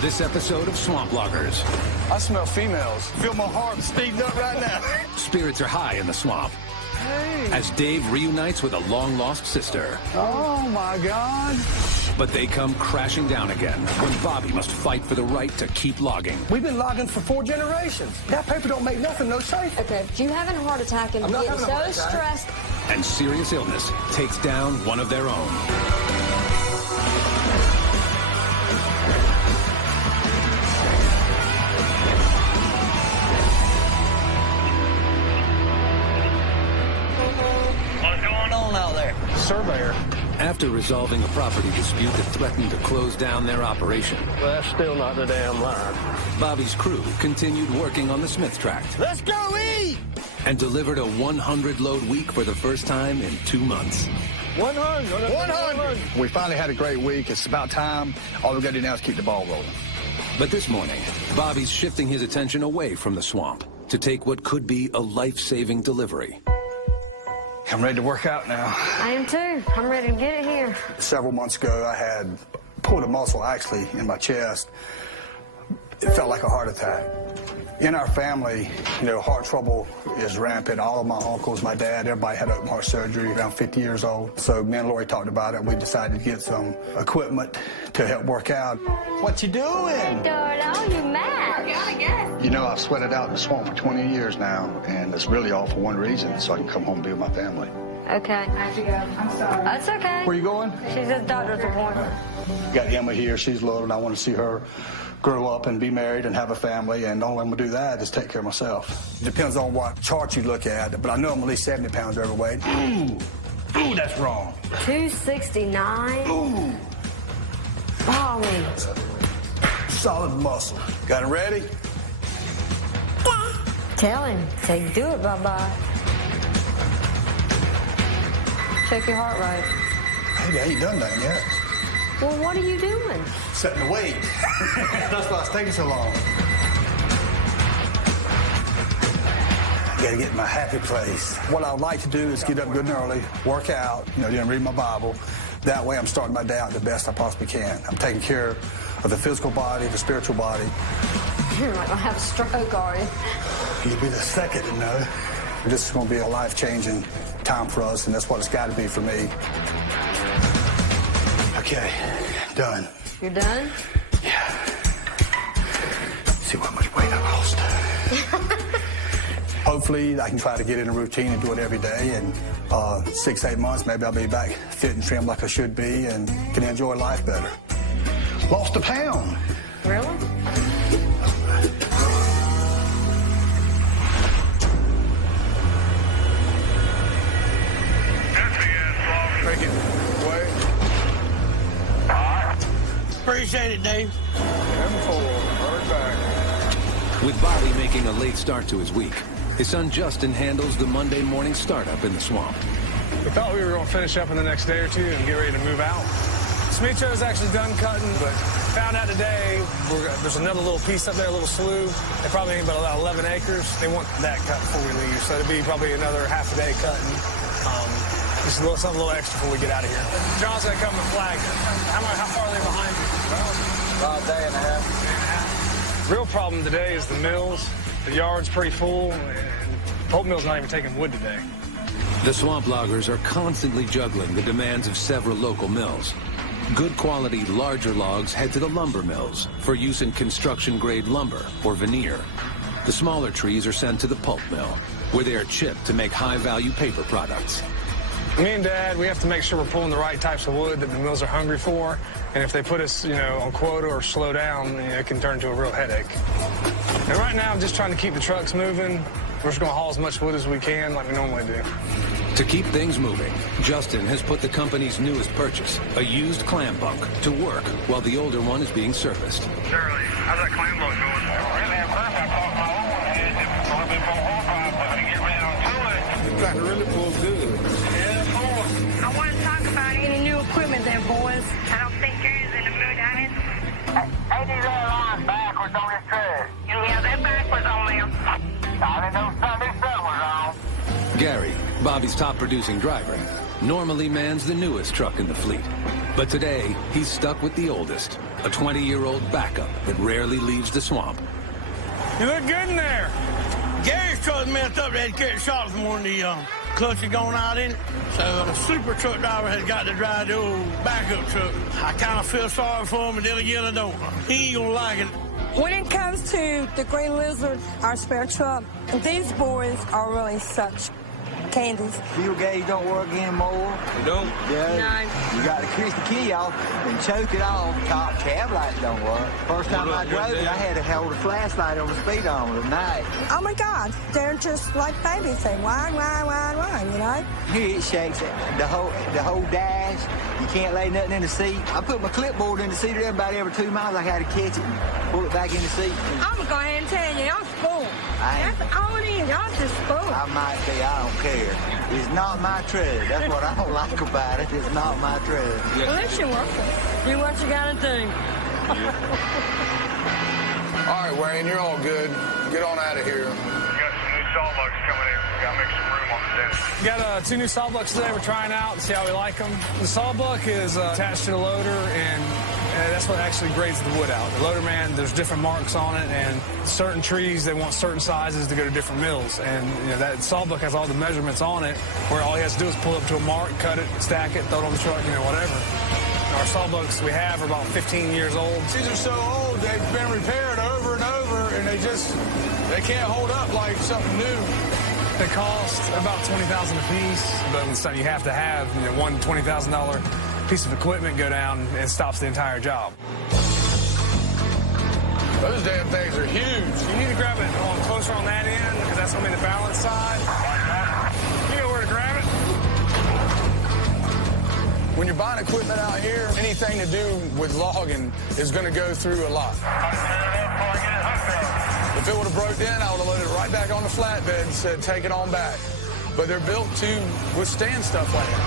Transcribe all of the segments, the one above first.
this episode of Swamp Loggers. I smell females. Feel my heart speeding up right now. Spirits are high in the swamp. Hey. As Dave reunites with a long-lost sister. Oh, my God. But they come crashing down again when Bobby must fight for the right to keep logging. We've been logging for 4 generations. That paper don't make nothing no safe. Okay, if you having a heart attack and getting so stressed. And serious illness takes down one of their own. Surveyor. After resolving a property dispute that threatened to close down their operation, Well, that's still not the damn line. Bobby's crew continued working on the Smith tract Let's go eat! and delivered a 100-load week for the first time in 2 months. 100. 100. We finally had a great week. It's about time. All we got to do now is keep the ball rolling. But this morning, Bobby's shifting his attention away from the swamp to take what could be a life-saving delivery. I'm ready to work out now. I am too. I'm ready to get it here. Several months ago, I had pulled a muscle actually in my chest. It felt like a heart attack. In our family, heart trouble is rampant. All of my uncles, my dad, everybody had open heart surgery around 50 years old. So me and Lori talked about it. We decided to get some equipment to help work out. What you doing? Oh, you mad? I guess. I've sweated out in the swamp for 20 years now, and it's really all for one reason, so I can come home and be with my family. Okay. I have to go. I'm sorry. That's okay. Where you going? She's at the doctor's appointment. Got Emma here. She's little, and I want to see her grow up and be married and have a family, and the only way I'm going to do that is take care of myself. It depends on what chart you look at, but I know I'm at least 70 pounds overweight. Ooh, that's wrong. 269. Ooh. Bobby. Solid muscle. Got it ready? Tell him. Say, do it, bye-bye. Check your heart rate. Maybe I ain't done nothing yet. Well, what are you doing? Setting the weight. That's why it's taking so long. Gotta get in my happy place. What I would like to do is get up good and early, work out, then read my Bible. That way I'm starting my day out the best I possibly can. I'm taking care of the physical body, the spiritual body. You're not gonna have a stroke, are you? You'll be the second to know. This is gonna be a life-changing time for us, and that's what it's gotta be for me. Okay, done. You're done? Yeah. See how much weight I lost. Hopefully, I can try to get in a routine and do it every day. And 6-8 months, maybe I'll be back fit and trim like I should be and can enjoy life better. Lost a pound. Really? Take it. Wait. Appreciate it, Dave. M4, right back. With Bobby making a late start to his week, his son Justin handles the Monday morning startup in the swamp. We thought we were going to finish up in the next day or two and get ready to move out. Smicho's actually done cutting, but found out today there's another little piece up there, a little slough. They probably ain't about 11 acres. They want that cut before we leave, so it'll be probably another half a day cutting. Just something a little extra before we get out of here. John's going to come and flag. How far are they behind you? About a day and a half. Real problem today is the mills. The yard's pretty full, and pulp mill's not even taking wood today. The swamp loggers are constantly juggling the demands of several local mills. Good quality, larger logs head to the lumber mills for use in construction-grade lumber or veneer. The smaller trees are sent to the pulp mill, where they are chipped to make high-value paper products. Me and Dad, we have to make sure we're pulling the right types of wood that the mills are hungry for. And if they put us, on quota or slow down, it can turn into a real headache. And right now, I'm just trying to keep the trucks moving. We're just going to haul as much wood as we can like we normally do. To keep things moving, Justin has put the company's newest purchase, a used clam bunk, to work while the older one is being serviced. Shirley, how's that clam bunk going? Really impressed. I caught my old one head a little bit more horrified, but to get rid of it. You got to really pull good. Yeah, boy. I want to talk about any new equipment there, boys. I don't think you're in the mood, honey. Ain't these other lines backwards on this track? Yeah, they're backwards on them. I didn't know Sunday sun was on. Gary, Bobby's top-producing driver, normally mans the newest truck in the fleet. But today, he's stuck with the oldest, a 20-year-old backup that rarely leaves the swamp. You look good in there. Gary's truck messed up. They had to carry the shocks from one of the clutch had gone out in it. So the super truck driver has got to drive the old backup truck. I kind of feel sorry for him, and then again I don't. He ain't gonna like it. When it comes to the Green Lizard, our spare truck, these boys are really such candies. Fuel gauge don't work anymore. You don't? Yeah. No. You got to kiss the key off and choke it off. Top cab light don't work. First time I drove it, I had to hold a flashlight on the speedometer at night. Oh my God, they're just like babies. They whine, whine, whine, whine, you know? It shakes it. The whole dash. You can't lay nothing in the seat. I put my clipboard in the seat about every 2 miles. I got to catch it and pull it back in the seat. I'm going to go ahead and tell you, y'all spoiled. That's all it is. Y'all just spoiled. I might be. I don't care. It's not my truck. That's what I don't like about it. It's not my truck. Well, at least you're working. Do what you got to do. All right, Wayne, you're all good. Get on out of here. We got some new sawbucks coming in. We got to make some room on the desk. We got 2 new sawbucks today. We're trying out and see how we like them. The sawbuck is attached to the loader, and that's what actually grades the wood out. The loader man, there's different marks on it, and certain trees, they want certain sizes to go to different mills. And that sawbuck has all the measurements on it, where all he has to do is pull up to a mark, cut it, stack it, throw it on the truck, whatever. Our sawbucks we have are about 15 years old. These are so old, they've been repaired over and over, and they can't hold up like something new. They cost about $20,000 a piece, but it's something you have to have. One $20,000 piece of equipment go down, it stops the entire job. Those damn things are huge. You need to grab it closer on that end, because that's going to be the balance side. You know where to grab it. When you're buying equipment out here, anything to do with logging is going to go through a lot. If it would have broke in, I would have loaded it right back on the flatbed and said, take it on back. But they're built to withstand stuff like that.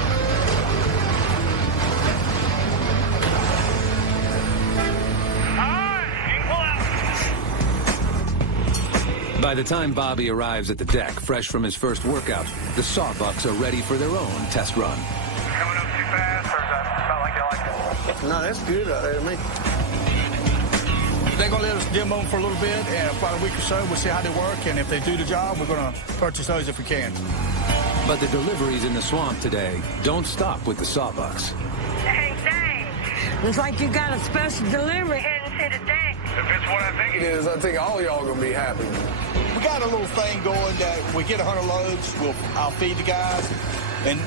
By the time Bobby arrives at the deck, fresh from his first workout, the sawbucks are ready for their own test run. Coming up too fast, or is that about like they like it? No, that's good out there to me. They're going to let us demo them for a little bit, and about a week or so, we'll see how they work, and if they do the job, we're going to purchase those if we can. But the deliveries in the swamp today don't stop with the sawbucks. Hey, dang. Looks like you got a special delivery heading to the deck. If it's what I think it is. I think all y'all going to be happy. We got a little thing going that we get 100 loads, I'll feed the guys. And,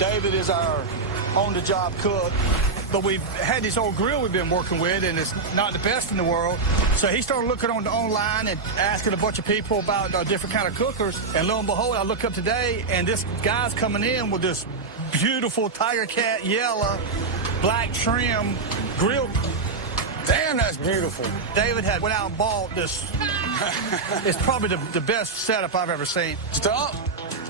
David is our on-the-job cook. But we've had this old grill we've been working with, and it's not the best in the world. So he started looking online and asking a bunch of people about different kind of cookers. And lo and behold, I look up today, and this guy's coming in with this beautiful Tiger Cat yellow, black trim grill. Damn, that's beautiful. David went out and bought this. It's probably the best setup I've ever seen. Stop.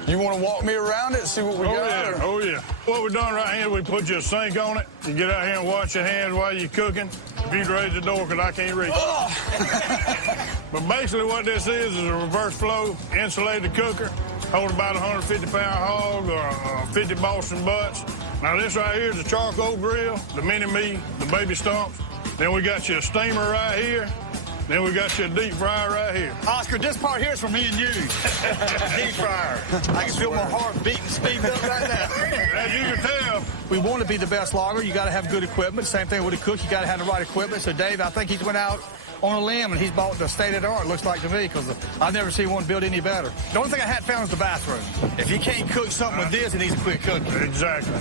You want to walk me around it and see what we got? Oh, yeah. What we've done right here, we put you a sink on it. You get out here and wash your hands while you're cooking. If you'd raise the door, because I can't reach it. But basically what this is a reverse flow insulated cooker. Hold about a 150-pound hog or 50 Boston butts. Now, this right here is a charcoal grill, the mini-me, the baby stumps. Then we got you a steamer right here. Then we got you a deep fryer right here. Oscar, this part here is for me and you. Deep fryer. I can feel my heart beating, speeding up right now. As you can tell, we want to be the best logger. You got to have good equipment. Same thing with a cook. You got to have the right equipment. So, Dave, I think he's went out on a limb and he's bought the state-of-the-art, looks like to me, because I've never seen one built any better. The only thing I had found is the bathroom. If you can't cook something with this, it needs a quick cooking. Exactly.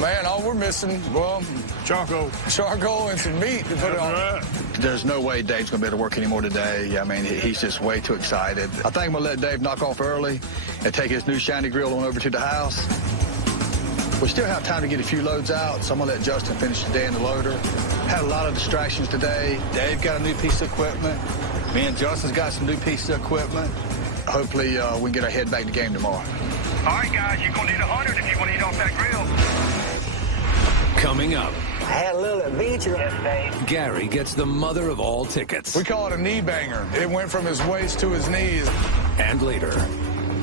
Man, all we're missing, well, charcoal and some meat to put it on. Right. There's no way Dave's going to be able to work anymore today. I mean, he's just way too excited. I think I'm going to let Dave knock off early and take his new shiny grill on over to the house. We still have time to get a few loads out, so I'm going to let Justin finish the day in the loader. Had a lot of distractions today. Dave got a new piece of equipment. Me and Justin's got some new pieces of equipment. Hopefully, we can get our head back to the game tomorrow. All right, guys, you're going to need 100 if you want to eat off that grill. Coming up, I had a little adventure. Yes, Dave. Gary gets the mother of all tickets. We call it a knee banger. It went from his waist to his knees. And later,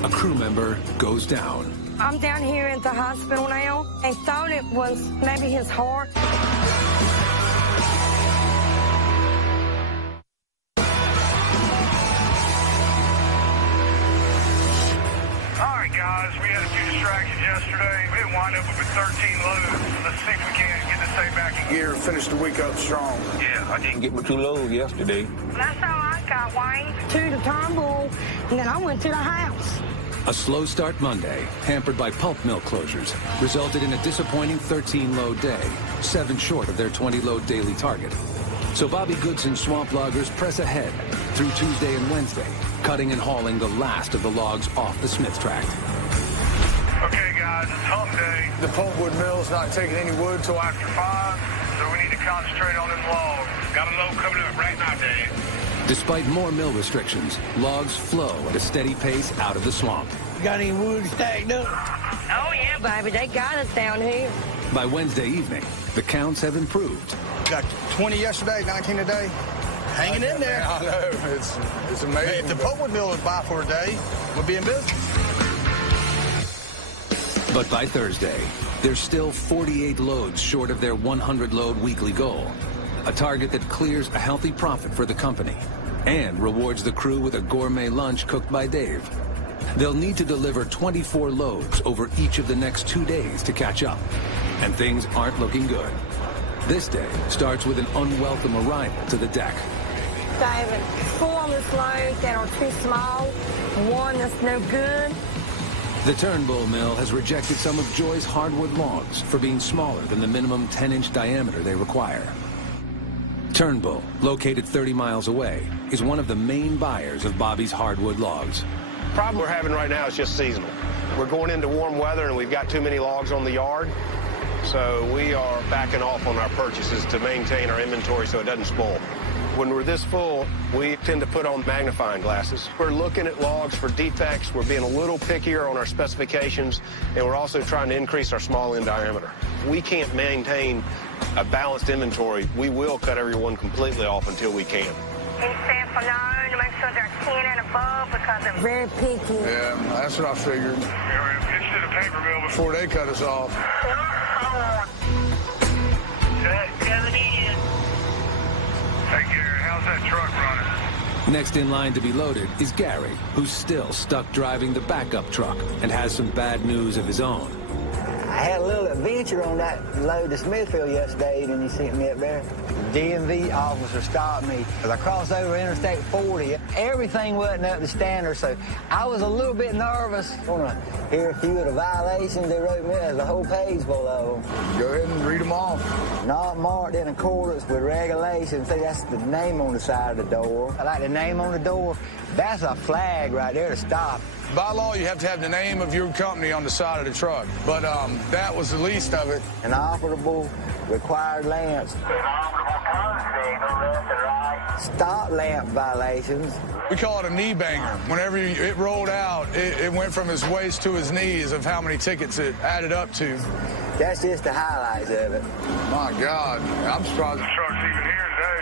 a crew member goes down. I'm down here at the hospital now and thought it was maybe his heart. Guys, we had a few distractions yesterday. We didn't wind up with 13 loads. Let's see if we can get this thing back in gear. Finished the week up strong. Yeah, I didn't get my 2 loads yesterday. That's all I got, Wayne. To the Turnbull, and then I went to the house. A slow start Monday, hampered by pulp mill closures, resulted in a disappointing 13-load day, 7 short of their 20-load daily target. So Bobby Goodson's swamp loggers press ahead through Tuesday and Wednesday, cutting and hauling the last of the logs off the Smith tract. Okay, guys, it's hump day. The pulpwood mill's not taking any wood till after 5, so we need to concentrate on them logs. Got a load coming up right now, Dave. Despite more mill restrictions, logs flow at a steady pace out of the swamp. You got any wood stacked up? Oh, yeah, baby, they got us down here. By Wednesday evening, the counts have improved. Got 20 yesterday, 19 today. Hanging in there. I know, it's amazing. Hey, if the pulpwood mill would buy for a day, we'll be in business. But by Thursday, they're still 48 loads short of their 100-load weekly goal, a target that clears a healthy profit for the company and rewards the crew with a gourmet lunch cooked by Dave. They'll need to deliver 24 loads over each of the next 2 days to catch up, and things aren't looking good. This day starts with an unwelcome arrival to the deck. David, 4 on this load that are too small, 1 that's no good. The Turnbull mill has rejected some of Joy's hardwood logs for being smaller than the minimum 10-inch diameter they require. Turnbull, located 30 miles away, is one of the main buyers of Bobby's hardwood logs. The problem we're having right now is just seasonal. We're going into warm weather and we've got too many logs on the yard, so we are backing off on our purchases to maintain our inventory so it doesn't spoil. When we're this full, we tend to put on magnifying glasses. We're looking at logs for defects. We're being a little pickier on our specifications, and we're also trying to increase our small end diameter. If we can't maintain a balanced inventory, we will cut everyone completely off until we can. He said for now to make sure they're 10 and above because they're very picky. Yeah, that's what I figured. Yeah, we pitched to the paper mill before they cut us off. Hey, Gary, how's that truck running? Next in line to be loaded is Gary, who's still stuck driving the backup truck and has some bad news of his own. I had a little adventure on that load to Smithfield yesterday, and you sent me up there. The DMV officer stopped me as I crossed over Interstate 40. Everything wasn't up to standard, so I was a little bit nervous. I want to hear a few of the violations they wrote me. There's a whole page full of them. Go ahead and read them off. Not marked in accordance with regulations. See, that's the name on the side of the door. I like the name on the door. That's a flag right there to stop. By law, you have to have the name of your company on the side of the truck, but that was the least of it. Inoperable required lamps. Stop lamp violations. We call it a knee banger. Whenever it rolled out, it went from his waist to his knees of how many tickets it added up to. That's just the highlights of it. My God, I'm surprised. The truck's even here today.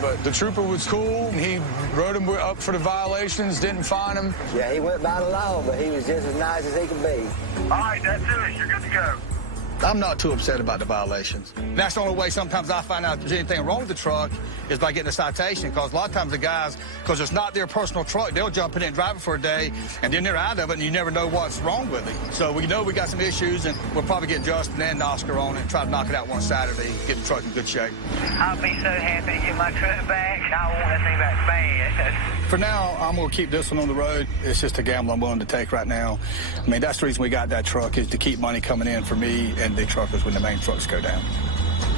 But the trooper was cool. He wrote him up for the violations, didn't fine him. Yeah, he went by the law, but he was just as nice as he could be. All right, that's it. You're good to go. I'm not too upset about the violations. That's the only way sometimes I find out if there's anything wrong with the truck is by getting a citation, because a lot of times the guys, because it's not their personal truck, they'll jump in and drive it for a day, and then they're out of it, and you never know what's wrong with it. So we know we got some issues, and we'll probably get Justin and Oscar on it and try to knock it out one Saturday, get the truck in good shape. I'll be so happy to get my truck back. I want that thing back bad. For now, I'm going to keep this one on the road. It's just a gamble I'm willing to take right now. I mean, that's the reason we got that truck, is to keep money coming in for me and the truckers when the main trucks go down.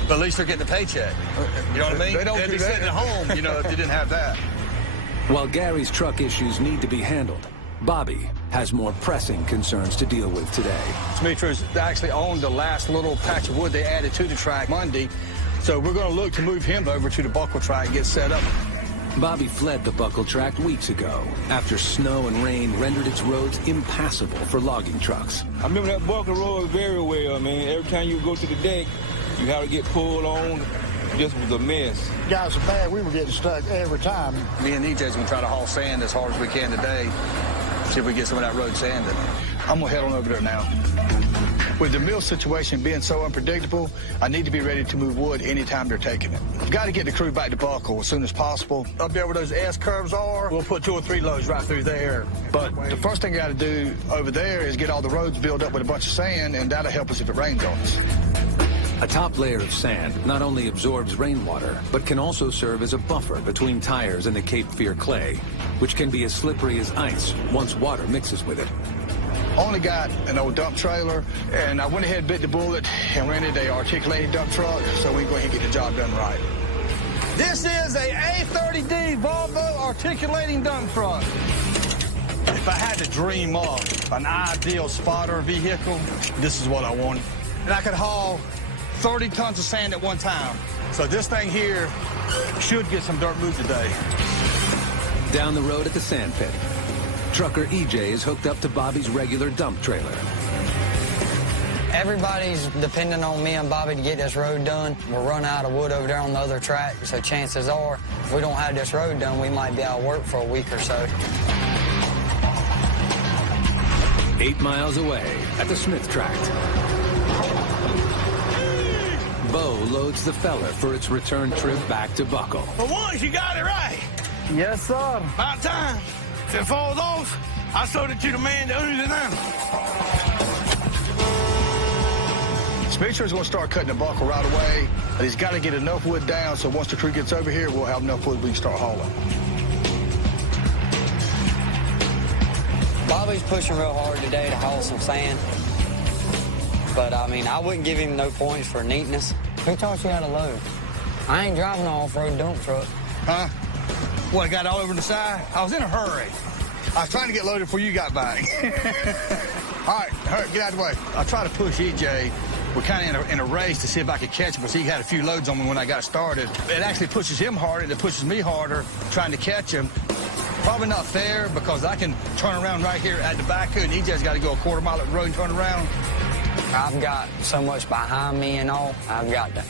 But at least they're getting a paycheck. You know what I mean? They'd be sitting at home, you know, if they didn't have that. While Gary's truck issues need to be handled, Bobby has more pressing concerns to deal with today. Demetrius actually owned the last little patch of wood they added to the track Monday, so we're going to look to move him over to the buckle track and get set up. Bobby fled the buckle tract weeks ago after snow and rain rendered its roads impassable for logging trucks. I remember that buckle road very well, man. Every time you go to the deck, you had to get pulled on. It just was a mess. Guys so bad, we were getting stuck every time. Me and EJ's going to try to haul sand as hard as we can today, see if we get some of that road sanded. I'm gonna head on over there now. With the mill situation being so unpredictable, I need to be ready to move wood anytime they're taking it. I've got to get the crew back to Buckle as soon as possible. Up there where those S curves are, we'll put 2 or 3 loads right through there. But the first thing I got to do over there is get all the roads built up with a bunch of sand, and that'll help us if it rains on us. A top layer of sand not only absorbs rainwater, but can also serve as a buffer between tires and the Cape Fear clay, which can be as slippery as ice once water mixes with it. Only got an old dump trailer, and I went ahead and bit the bullet and rented a articulating dump truck, so we can go ahead and get the job done right. This is a A30D Volvo articulating dump truck. If I had to dream of an ideal spotter vehicle, this is what I wanted. And I could haul 30 tons of sand at one time. So this thing here should get some dirt moved today. Down the road at the sand pit, trucker EJ is hooked up to Bobby's regular dump trailer. Everybody's depending on me and Bobby to get this road done. We're running out of wood over there on the other track, so chances are, if we don't have this road done, we might be out of work for a week or so. 8 miles away at the Smith tract, Bo loads the feller for its return trip back to Buckle. For once, you got it right. Yes, sir. About time. If it falls off, I sold it to the man that owns it now. Smith's going to start cutting the Buckle right away, but he's got to get enough wood down so once the crew gets over here, we'll have enough wood we can start hauling. Bobby's pushing real hard today to haul some sand. But, I mean, I wouldn't give him no points for neatness. Who taught you how to load? I ain't driving an off-road dump truck. Huh? What, got all over the side? I was in a hurry. I was trying to get loaded before you got back. All right, hurry, get out of the way. I tried to push EJ. We're kind of in a race to see if I could catch him, because he had a few loads on me when I got started. It actually pushes him harder, and it pushes me harder trying to catch him. Probably not fair, because I can turn around right here at the back, and EJ's got to go a quarter mile up the road and turn around. I've got so much behind me and all, I've got to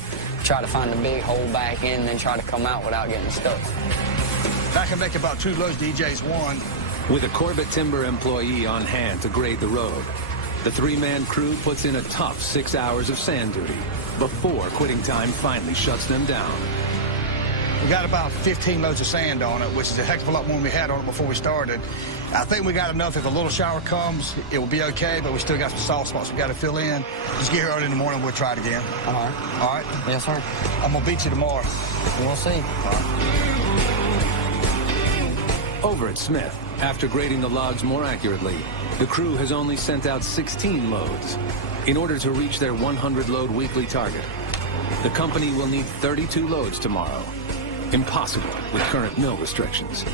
try to find a big hole back in and then try to come out without getting stuck. I can make about 2 loads to EJ's 1. With a Corbett Timber employee on hand to grade the road, the 3-man crew puts in a tough 6 hours of sand duty before quitting time finally shuts them down. We got about 15 loads of sand on it, which is a heck of a lot more than we had on it before we started. I think we got enough. If a little shower comes, it will be okay, but we still got some soft spots we got to fill in. Just get here early in the morning, we'll try it again. All right. All right? Yes, sir. I'm going to beat you tomorrow. We'll see. All right. Over at Smith, after grading the logs more accurately, the crew has only sent out 16 loads. In order to reach their 100-load weekly target, the company will need 32 loads tomorrow. Impossible with current mill restrictions.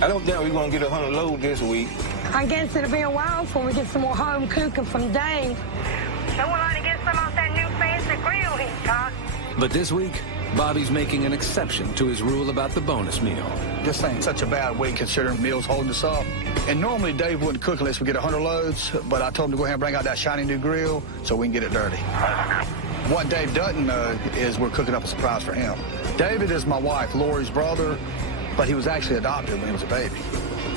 I don't think we're going to get 100 loads this week. I guess it'll be a while before we get some more home cooking from Dave. So we'll want to get some off that new fancy grill he's got. But this week, Bobby's making an exception to his rule about the bonus meal. This ain't such a bad week considering mill's holding us up. And normally Dave wouldn't cook unless we get 100 loads, but I told him to go ahead and bring out that shiny new grill so we can get it dirty. What Dave doesn't know is we're cooking up a surprise for him. David is my wife, Lori's brother, but he was actually adopted when he was a baby.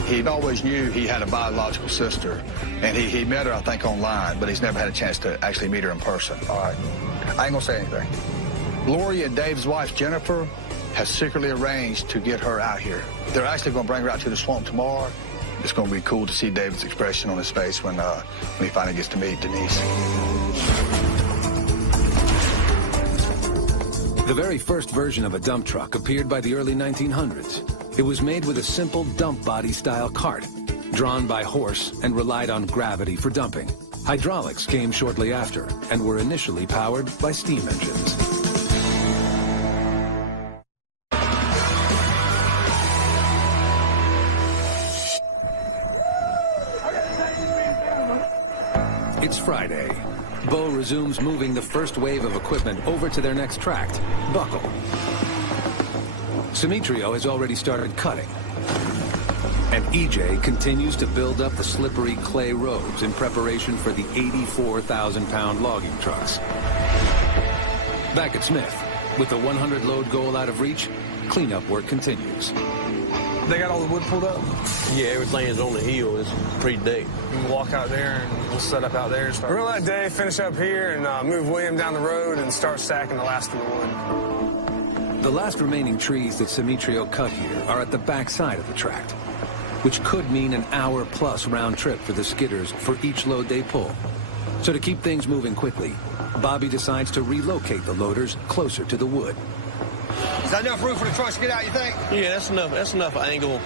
He always knew he had a biological sister, and he met her, I think, online, but he's never had a chance to actually meet her in person. All right, I ain't gonna say anything. Lori and Dave's wife, Jennifer, has secretly arranged to get her out here. They're actually gonna bring her out to the swamp tomorrow. It's gonna be cool to see David's expression on his face when he finally gets to meet Denise. The very first version of a dump truck appeared by the early 1900s. It was made with a simple dump body style cart, drawn by horse and relied on gravity for dumping. Hydraulics came shortly after and were initially powered by steam engines. It's Friday. Bo resumes moving the first wave of equipment over to their next tract, Buckle. Simitrio has already started cutting. And EJ continues to build up the slippery clay roads in preparation for the 84,000-pound logging trucks. Back at Smith, with the 100-load goal out of reach, cleanup work continues. They got all the wood pulled up? Yeah, everything is on the hill. It's pretty deep. You can walk out there and We'll set up out there. We're gonna let Dave finish up here and move William down the road and start stacking the last of the wood. The last remaining trees that Demetrio cut here are at the back side of the tract, which could mean an hour-plus round trip for the skidders for each load they pull. So to keep things moving quickly, Bobby decides to relocate the loaders closer to the wood. Is that enough room for the trucks to get out, you think? Yeah, that's enough. That's enough angle.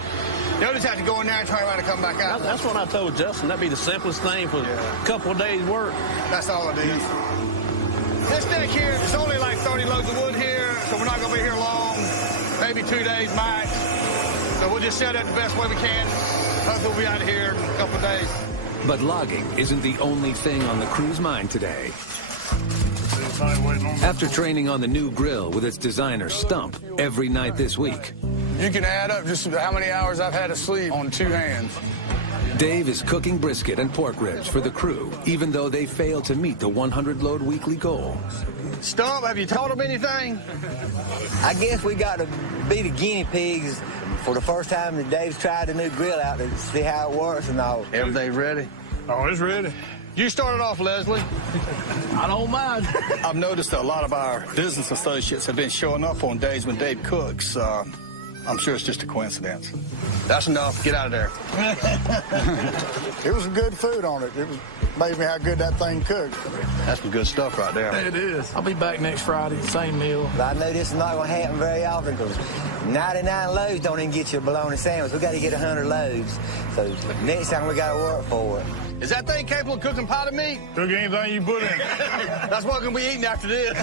They'll just have to go in there and turn around and come back out. That's what I told Justin. That'd be the simplest thing for a couple of days' work. That's all it is. This deck here, there's only like 30 loads of wood here, so we're not going to be here long. Maybe 2 days max. So we'll just set it the best way we can. Hopefully we'll be out of here in a couple of days. But logging isn't the only thing on the crew's mind today. After training on the new grill with its designer Stump every night this week, You can add up just how many hours I've had of sleep on 2 hands. Dave is cooking brisket and pork ribs for the crew, even though they failed to meet the 100-load weekly goal. Stump, have you taught them anything? I guess we got to be the guinea pigs for the first time that Dave's tried the new grill out to see how it works and all. Everything ready? Oh, it's ready. You started off, Leslie. I don't mind. I've noticed that a lot of our business associates have been showing up on days when Dave cooks. I'm sure it's just a coincidence. That's enough. Get out of there. It was some good food on it. It was amazing how good that thing cooked. That's some good stuff right there. It is. I'll be back next Friday, same meal. But I know this is not going to happen very often because 99 loads don't even get you a bologna sandwich. We got to get 100 loads. So next time we got to work for it. Is that thing capable of cooking potted meat? Cook anything you put in it. That's what we're going to be eating after this.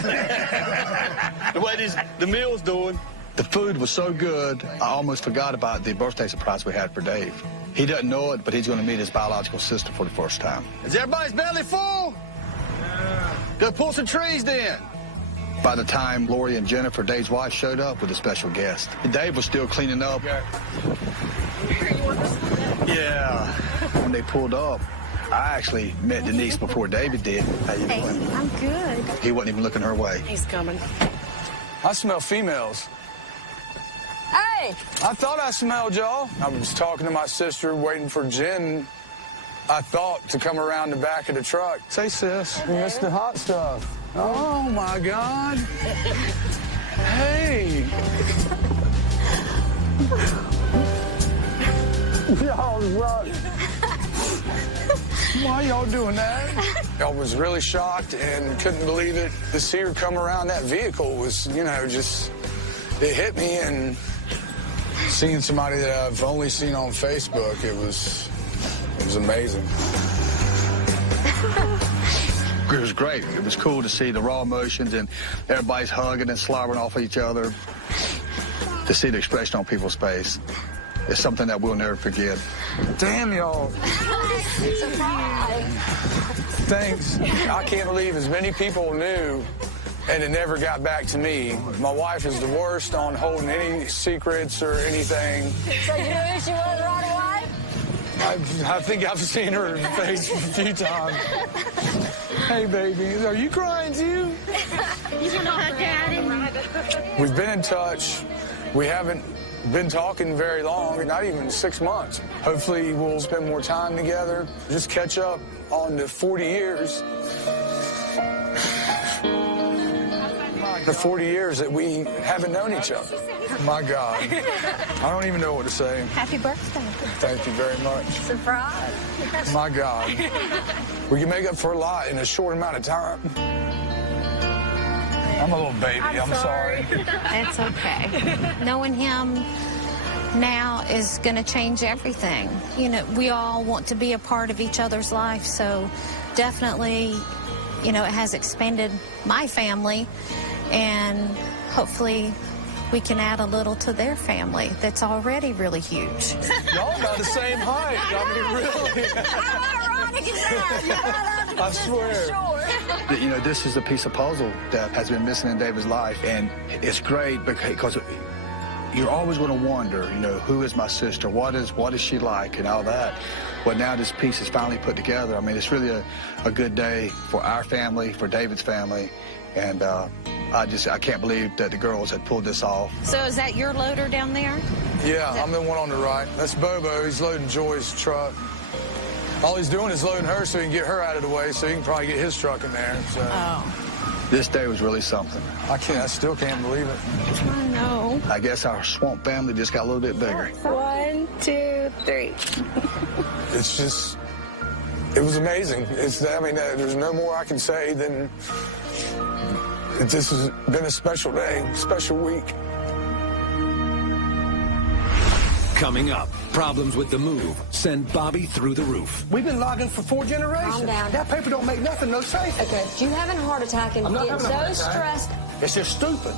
The way the meal's doing. The food was so good, I almost forgot about the birthday surprise we had for Dave. He doesn't know it, but he's going to meet his biological sister for the first time. Is everybody's belly full? Yeah. Go pull some trees then. By the time Lori and Jennifer, Dave's wife, showed up with a special guest, Dave was still cleaning up. Yeah. When they pulled up, I actually met Denise before David did. How you doing? I'm good. He wasn't even looking her way. He's coming. I smell females. Hey! I thought I smelled y'all. I was talking to my sister, waiting for Jen, I thought, to come around the back of the truck. Say, sis, you missed the hot stuff. Oh, my God. Hey. Y'all rock. Why y'all doing that? I was really shocked and couldn't believe it. To see her come around that vehicle was, you know, just, it hit me. And seeing somebody that I've only seen on Facebook, it was amazing. It was great. It was cool to see the raw emotions and everybody's hugging and slobbering off each other. To see the expression on people's face. It's something that we'll never forget. Damn, y'all. Thanks. I can't believe as many people knew and it never got back to me. My wife is the worst on holding any secrets or anything. So you knew who she was right away? I think I've seen her face a few times. Hey, baby, are you crying too? You know her daddy. We've been in touch. We haven't been talking very long, not even 6 months. Hopefully we'll spend more time together, just catch up on the 40 years. The 40 years that we haven't known each other. My God. I don't even know what to say. Happy birthday. Thank you very much. Surprise. My God. We can make up for a lot in a short amount of time. I'm a little baby. I'm sorry. That's okay. Knowing him now is going to change everything. You know, we all want to be a part of each other's life, so definitely, you know, it has expanded my family, and hopefully we can add a little to their family that's already really huge. Y'all about the same height. I mean, really. How ironic is that? I swear. You know, this is a piece of puzzle that has been missing in David's life, and it's great because you're always going to wonder, you know, who is my sister? What is she like and all that. Well, now this piece is finally put together. I mean, it's really a good day for our family, for David's family, and I can't believe that the girls had pulled this off. So is that your loader down there? Yeah, I'm the one on the right. That's Bobo. He's loading Joy's truck. All he's doing is loading her so he can get her out of the way so he can probably get his truck in there. So. Oh. This day was really something. I still can't believe it. I know. I guess our swamp family just got a little bit bigger. 1, 2, 3. It's just, it was amazing. I mean, there's no more I can say than this has been a special day, special week. Coming up, problems with the move send Bobby through the roof. We've been logging for 4 generations. Calm down. That paper don't make nothing no safe. Okay, you having a heart attack and I'm not getting having a heart so attack. stressed. It's just stupid.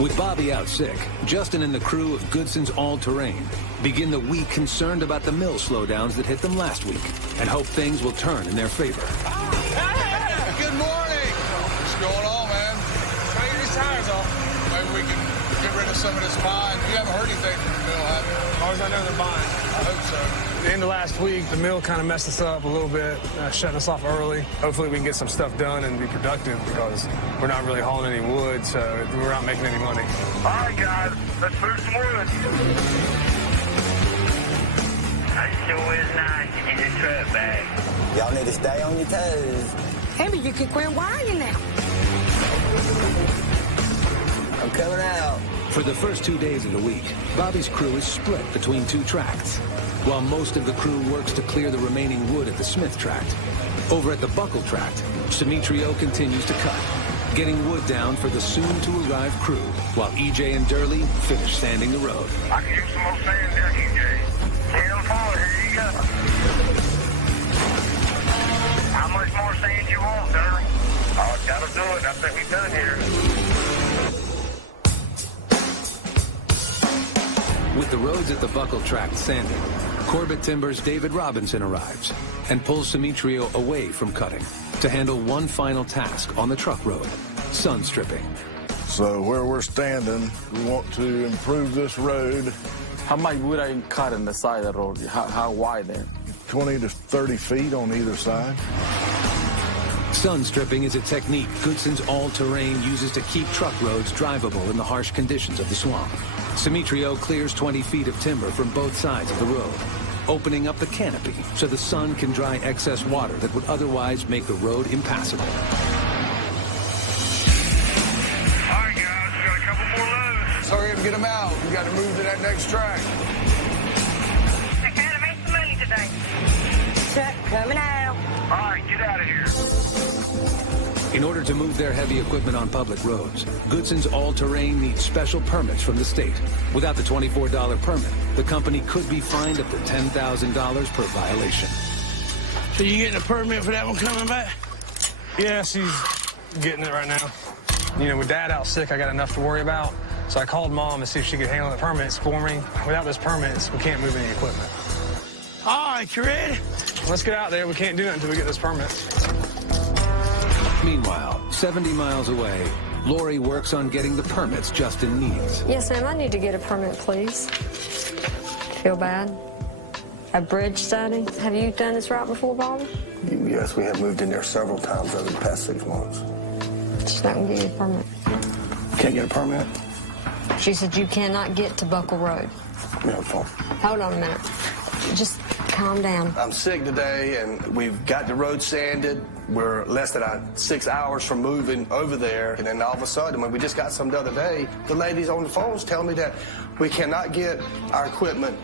With Bobby out sick, Justin and the crew of Goodson's All-Terrain begin the week concerned about the mill slowdowns that hit them last week and hope things will turn in their favor. Hey, good morning. What's going on, man? Trying to get these tires off. Maybe we can get rid of some of this pine. You haven't heard anything from the mill, have you? As far as I know, they're buying. I hope so. At the end of last week, the mill kind of messed us up a little bit, shutting us off early. Hopefully we can get some stuff done and be productive because we're not really hauling any wood, so we're not making any money. All right, guys, let's move some wood. It sure is nice to get your truck back. Y'all need to stay on your toes. Maybe you could quit whining now. I'm coming out. For the first 2 days of the week, Bobby's crew is split between 2 tracts, while most of the crew works to clear the remaining wood at the Smith tract. Over at the Buckle tract, Demetrio continues to cut, getting wood down for the soon-to-arrive crew, while EJ and Durley finish sanding the road. I can use some more sand there, EJ. Here, here you go. How much more sand you want, Durley? Oh, that'll do it. I think we're done here. With the roads at the Buckle tract sanded, Corbett Timber's David Robinson arrives and pulls Demetrio away from cutting to handle one final task on the truck road, sun stripping. So where we're standing, we want to improve this road. How much would I cut on the side of the road? How wide then? 20 to 30 feet on either side. Sun stripping is a technique Goodson's All-Terrain uses to keep truck roads drivable in the harsh conditions of the swamp. Demetrio clears 20 feet of timber from both sides of the road, opening up the canopy so the sun can dry excess water that would otherwise make the road impassable. All right, guys, we got a couple more loads. Hurry up and get them out. We got to move to that next track. I kind of made some money today. Truck coming out. All right, get out of here. In order to move their heavy equipment on public roads, Goodson's All-Terrain needs special permits from the state. Without the $24 permit, the company could be fined up to $10,000 per violation. So you getting a permit for that one coming back? Yeah, she's getting it right now. You know, with Dad out sick, I got enough to worry about. So I called Mom to see if she could handle the permits for me. Without those permits, we can't move any equipment. All right, you ready? Let's get out there. We can't do that until we get those permits. Meanwhile, 70 miles away, Lori works on getting the permits Justin needs. Yes, ma'am, I need to get a permit, please. Feel bad? A bridge study? Have you done this route before, Bobby? Yes, we have moved in there several times over the past 6 months. She's not going to give you a permit. Can't get a permit? She said you cannot get to Buckle Road. No, phone. Hold on a minute. Just calm down. I'm sick today, and we've got the road sanded. We're less than 6 hours from moving over there, and then all of a sudden, when we just got some the other day, the ladies on the phones tell me that we cannot get our equipment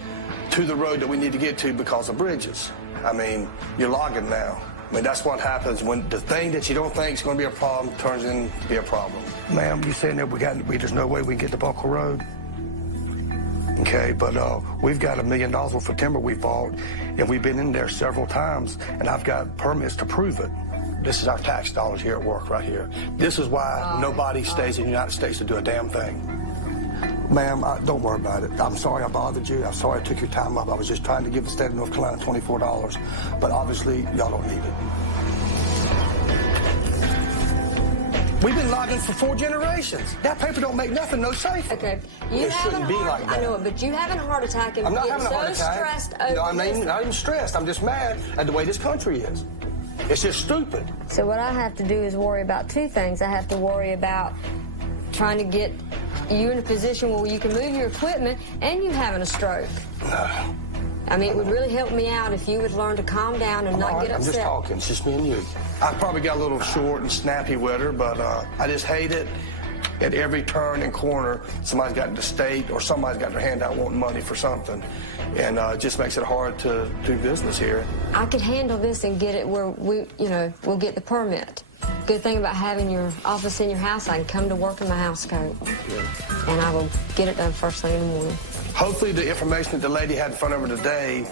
to the road that we need to get to because of bridges. I mean, you're logging now. I mean, that's what happens when the thing that you don't think is going to be a problem turns into be a problem. Ma'am, you saying that there's no way we can get to Buckle Road? Okay, but we've got $1 million worth of timber we bought, and we've been in there several times, and I've got permits to prove it. This is our tax dollars here at work right here. This is why nobody stays in the United States to do a damn thing. Ma'am, don't worry about it. I'm sorry I bothered you. I'm sorry I took your time up. I was just trying to give the state of North Carolina $24, but obviously y'all don't need it. We've been logging for 4 generations. That paper don't make nothing no safe. Okay, It shouldn't be like that. I know it, but you having a heart attack and I'm not getting having a heart so attack. stressed over No, I'm this. not even stressed. I'm just mad at the way this country is. It's just stupid. So what I have to do is worry about two things. I have to worry about trying to get you in a position where you can move your equipment and you having a stroke. I mean, it would really help me out if you would learn to calm down and not get upset. I'm just talking. It's just me and you. I probably got a little short and snappy with her, but I just hate it. At every turn and corner, somebody's got the state or somebody's got their hand out wanting money for something. And it just makes it hard to do business here. I could handle this and get it where we'll get the permit. Good thing about having your office in your house, I can come to work in my house coat. Yeah. And I will get it done first thing in the morning. Hopefully the information that the lady had in front of her today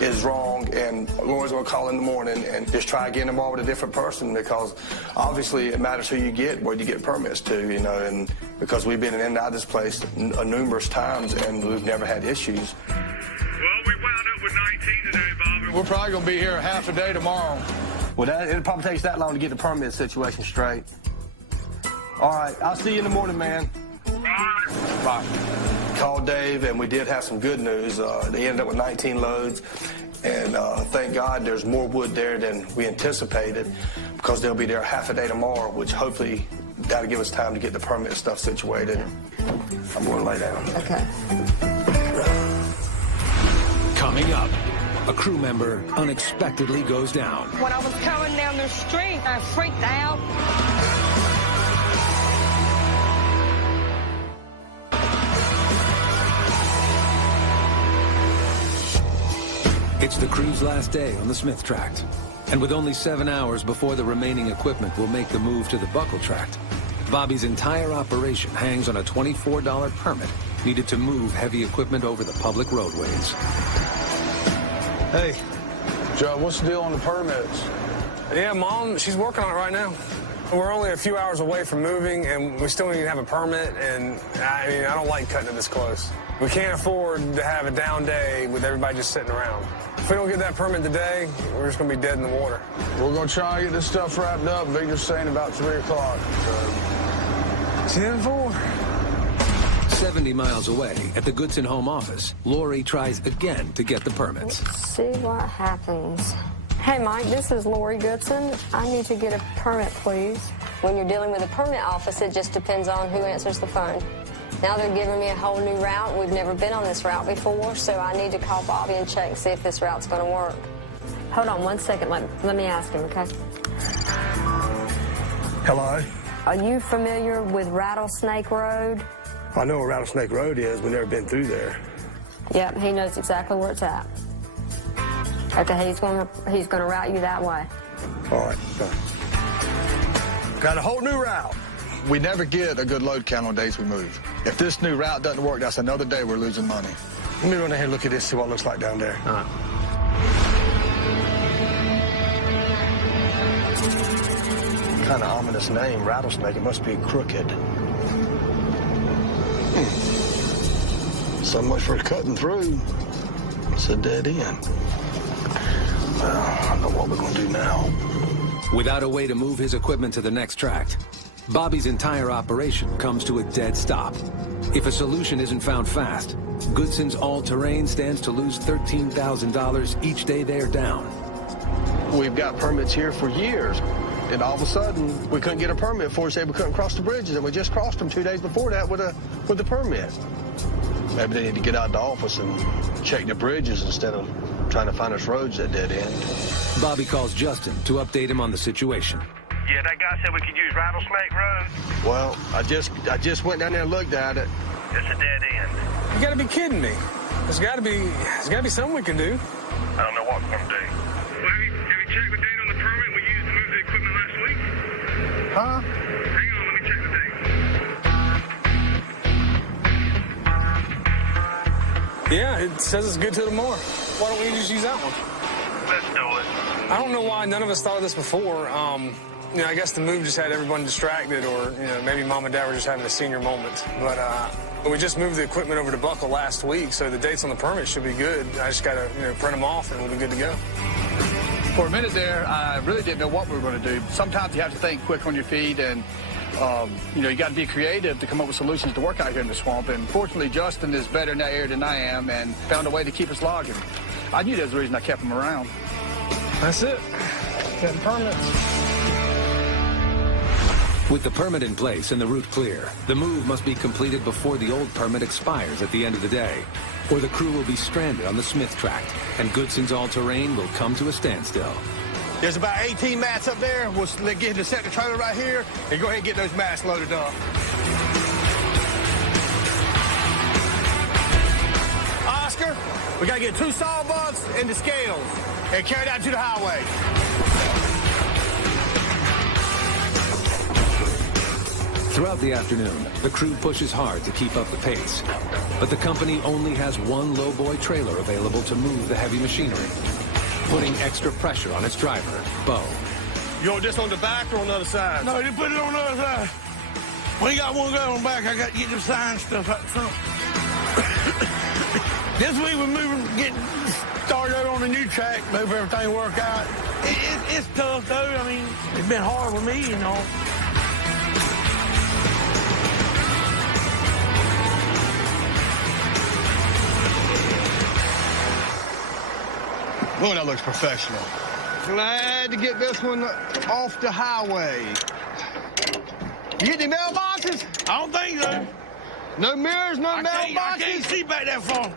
is wrong, and Laura's going to call in the morning and just try again tomorrow with a different person, because obviously it matters who you get, where you get permits to, and because we've been in and out of this place numerous times and we've never had issues. Well, we wound up with 19 today, Bobby. We're probably going to be here half a day tomorrow. Well, it'll probably take us that long to get the permit situation straight. All right, I'll see you in the morning, man. Bye. Bye. Called Dave, and we did have some good news. They ended up with 19 loads, and thank God there's more wood there than we anticipated, because they'll be there half a day tomorrow, which hopefully that'll give us time to get the permit stuff situated. I'm going to lay down. Okay. Coming up, a crew member unexpectedly goes down. When I was coming down the street, I freaked out. It's the crew's last day on the Smith tract. And with only 7 hours before the remaining equipment will make the move to the Buckle tract, Bobby's entire operation hangs on a $24 permit needed to move heavy equipment over the public roadways. Hey, Joe, what's the deal on the permits? Yeah, Mom, she's working on it right now. We're only a few hours away from moving, and we still need to have a permit, and I mean, I don't like cutting it this close. We can't afford to have a down day with everybody just sitting around. If we don't get that permit today, we're just going to be dead in the water. We're going to try and get this stuff wrapped up. Victor's saying about 3 o'clock. 10-4. 70 miles away at the Goodson home office, Lori tries again to get the permits. Let's see what happens. Hey, Mike, this is Lori Goodson. I need to get a permit, please. When you're dealing with a permit office, it just depends on who answers the phone. Now they're giving me a whole new route. We've never been on this route before, so I need to call Bobby and check and see if this route's going to work. Hold on 1 second. Let me ask him, okay? Hello? Are you familiar with Rattlesnake Road? I know where Rattlesnake Road is. We've never been through there. Yep, he knows exactly where it's at. Okay, he's gonna route you that way. All right, fine. Got a whole new route. We never get a good load count on days we move. If this new route doesn't work, that's another day we're losing money. Let me run ahead and look at this, see what it looks like down there. All right. Kind of ominous name, Rattlesnake. It must be crooked. So much for cutting through. It's a dead end. Well, I don't know what we're going to do now. Without a way to move his equipment to the next tract, Bobby's entire operation comes to a dead stop. If a solution isn't found fast, Goodson's all-terrain stands to lose $13,000 each day they're down. We've got permits here for years, and all of a sudden, we couldn't get a permit for us. Said we couldn't cross the bridges, and we just crossed them 2 days before that with the permit. Maybe they need to get out of the office and check the bridges instead of trying to find us roads that dead end. Bobby calls Justin to update him on the situation. Yeah, that guy said we could use Rattlesnake Road. Well, I just went down there and looked at it. It's a dead end. You got to be kidding me. There's got to be something we can do. I don't know what we're going to do. Well, have you checked the date on the permit we used to move the equipment last week? Huh? Hang on, let me check the date. Yeah, it says it's good till tomorrow. Why don't we just use that one? Let's do it. I don't know why none of us thought of this before. I guess the move just had everyone distracted, or maybe Mom and Dad were just having a senior moment. But we just moved the equipment over to Buckle last week, so the dates on the permit should be good. I just got to print them off, and we'll be good to go. For a minute there, I really didn't know what we were going to do. Sometimes you have to think quick on your feet, and you got to be creative to come up with solutions to work out here in the swamp. And fortunately, Justin is better in that area than I am, and found a way to keep us logging. I knew there was a reason I kept him around. That's it. Getting permits. With the permit in place and the route clear, the move must be completed before the old permit expires at the end of the day, or the crew will be stranded on the Smith tract, and Goodson's all-terrain will come to a standstill. There's about 18 mats up there. We'll get to set the trailer right here and go ahead and get those mats loaded up. Oscar, we gotta get 2 sawbucks and the scales and carry that to the highway. Throughout the afternoon, the crew pushes hard to keep up the pace, but the company only has one lowboy trailer available to move the heavy machinery, putting extra pressure on its driver, Bo. You want this on the back or on the other side? No, you put it on the other side. We got one guy on the back. I got to get the sign stuff out the front. This week we're getting started out on the new track, hope everything work out. It's tough, though. I mean, it's been hard with me, you know. Boy, that looks professional. Glad to get this one off the highway. You get any mailboxes? I don't think so. No mirrors, no mailboxes? I can't see back that far.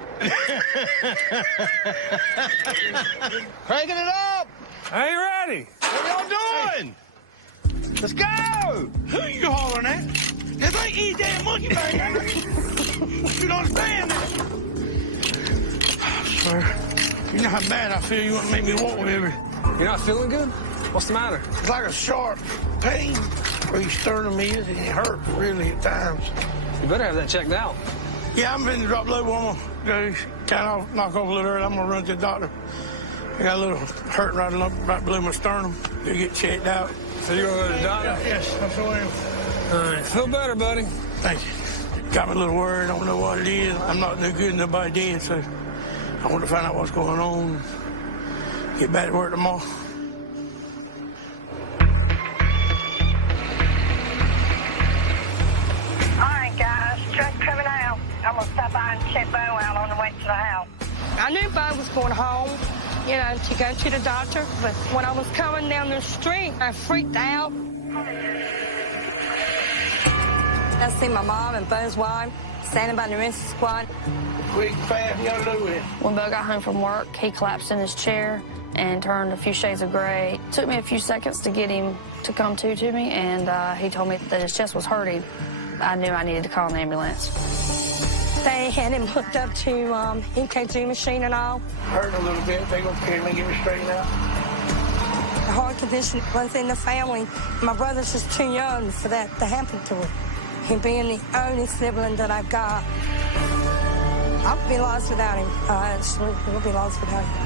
Cranking it up. I ain't ready. What y'all doing? Hey. Let's go. Who you hollering at? This ain't eat that monkey back here. You don't understand that. I swear. You know how bad I feel. You want to make me walk with you. You're not feeling good? What's the matter? It's like a sharp pain where you sternum is, and it hurts really at times. You better have that checked out. Yeah, I'm finna drop low. I'm gonna go kind of knock off a little early. I'm gonna run to the doctor. I got a little hurt right below my sternum. Go get checked out. So you're gonna go to the doctor? Yes, that's what I am. All right, feel better, buddy. Thank you. Got me a little worried. I don't know what it is. I'm not no good. Nobody did, so I want to find out what's going on. Get back to work tomorrow. All right, guys, truck coming out. I'm gonna stop by and check Bo out on the way to the house. I knew Bo was going home, you know, to go to the doctor, but when I was coming down the street, I freaked out. I see my mom and Bo's wife standing by the rescue squad. Quick, fast, you gotta do it. When Bo got home from work, he collapsed in his chair and turned a few shades of gray. It took me a few seconds to get him to come to me, and he told me that his chest was hurting. I knew I needed to call an ambulance. They had him hooked up to EKG machine and all. Hurting a little bit. They gonna carry me and get me straightened out. The heart condition runs in the family. My brother's just too young for that to happen to him. He being the only sibling that I've got. I'll be lost without him. We'll be lost without him.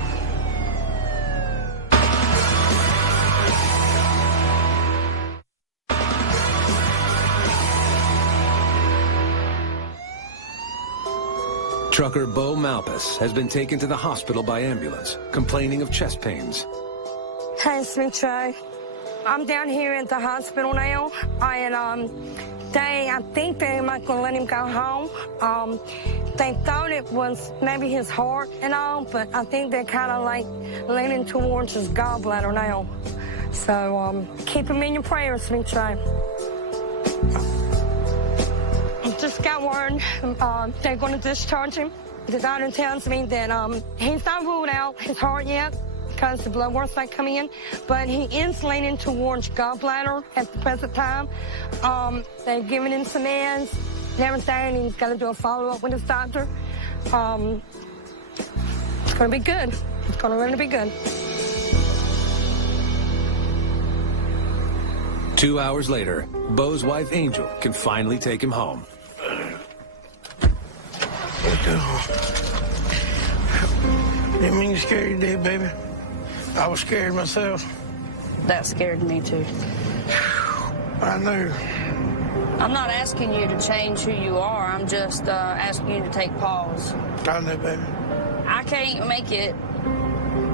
Trucker Bo Malpas has been taken to the hospital by ambulance, complaining of chest pains. Hey, Sweet Joe. I'm down here at the hospital now, and I think they're not going to let him go home. They thought it was maybe his heart and all, but I think they're kind of like leaning towards his gallbladder now. So keep him in your prayers, Sweet Joe. Just got word they're going to discharge him. The doctor tells me that he's not ruled out his heart yet because the blood work's not coming in, but he is leaning towards gallbladder at the present time. They've given him some meds and everything, and he's got to do a follow-up with his doctor. It's going to be good. It's going to really be good. 2 hours later, Bo's wife, Angel, can finally take him home. Didn't mean to scare you today, baby. I was scared myself. That scared me, too. I know. I'm not asking you to change who you are. I'm just asking you to take pause. I know, baby. I can't make it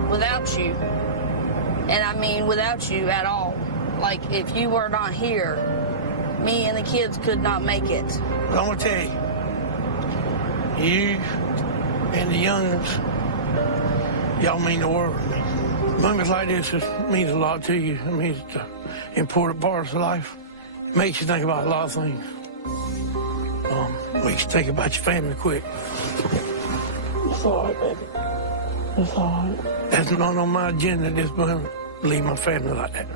without you. And I mean without you at all. Like, if you were not here, me and the kids could not make it. But I'm going to tell you, you and the young'uns, y'all mean the world to me. Moments like this just means a lot to you. I mean, it's an important part of life. It makes you think about a lot of things. Makes you think about your family quick. It's all right, baby. It's all right. That's not on my agenda, just to leave my family like that.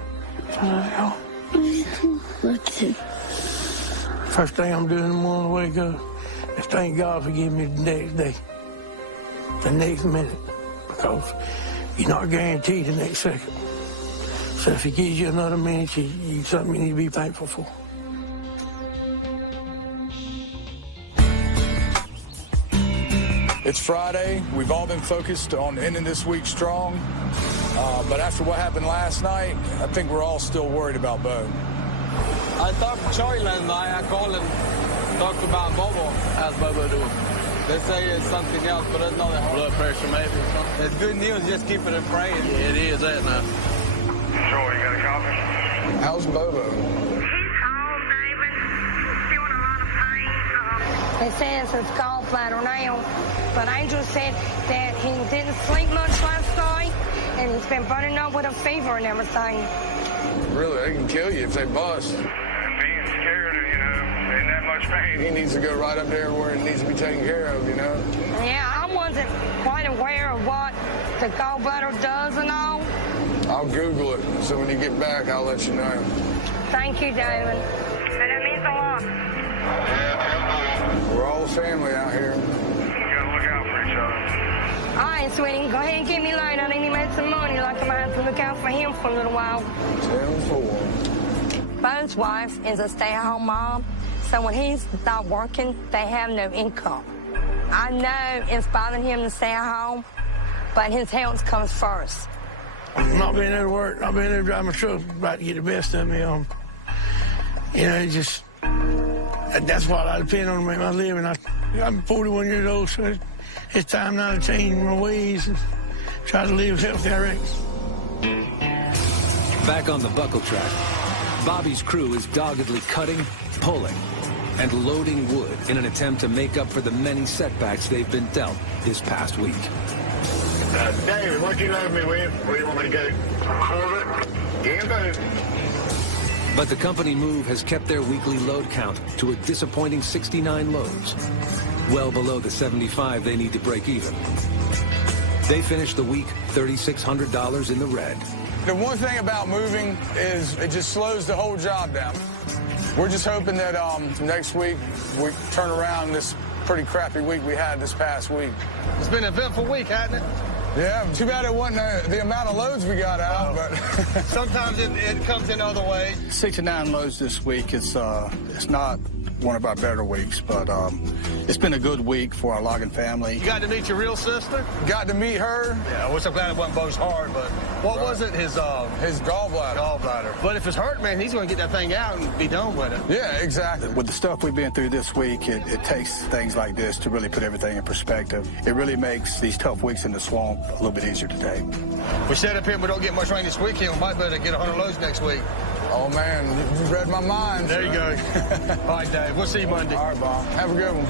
I love you. First thing I'm doing in the morning when I wake up is thank God for giving me the next day, the next minute, because you're not guaranteed the next second. So if he gives you another minute, you something you need to be thankful for. It's Friday. We've all been focused on ending this week strong. But after what happened last night, I think we're all still worried about Bo. I talked to Charlie last night. I called and talked about Bobo. How's Bobo doing? They say it's something else, but it's not that hard. Blood pressure, maybe. It's good news. Just keep it in praying. Yeah, it is that now. Sure, you got a copy? How's Bobo? They say it's his gallbladder now, but Angel said that he didn't sleep much last night, and he's been burning up with a fever and everything. Really, they can kill you if they bust. Being scared, in that much pain. He needs to go right up there where it needs to be taken care of, Yeah, I wasn't quite aware of what the gallbladder does and all. I'll Google it, so when you get back, I'll let you know. Thank you, David. That means a lot. We're all a family out here. You gotta look out for each other. All right, sweetie, go ahead and get me later. I need to make some money, like I might have to look out for him for a little while. 10-4. Bo's wife is a stay-at-home mom, so when he's not working, they have no income. I know it's bothering him to stay at home, but his health comes first. Not being able to work, not being able to drive my truck, about to get the best of me. That's what I depend on to make my living. I'm 41 years old, so it's time now to change my ways and try to live healthy, I reckon. Back on the buckle track, Bobby's crew is doggedly cutting, pulling, and loading wood in an attempt to make up for the many setbacks they've been dealt this past week. David, what do you load me with? Where do you want me to go? Corvette? Yeah, baby. But the company move has kept their weekly load count to a disappointing 69 loads, well below the 75 they need to break even. They finished the week $3,600 in the red. The one thing about moving is it just slows the whole job down. We're just hoping that next week we turn around this pretty crappy week we had this past week. It's been an eventful week, hasn't it? Yeah, too bad it wasn't the amount of loads we got out, but sometimes it comes in other ways. 69 loads this week. It's not one of our better weeks, but it's been a good week for our logging family. You got to meet your real sister? Got to meet her. Yeah, I wish I'm glad it wasn't Bo's heart, but what was it? His gallbladder. Gallbladder. But if it's hurt, man, he's going to get that thing out and be done with it. Yeah, exactly. With the stuff we've been through this week, it takes things like this to really put everything in perspective. It really makes these tough weeks in the swamp a little bit easier to take. We set up here, we don't get much rain this weekend. We might be able to get 100 loads next week. Oh, man, you read my mind. There you go. All right, Dave, we'll see you Monday. All right, Bob. Have a good one.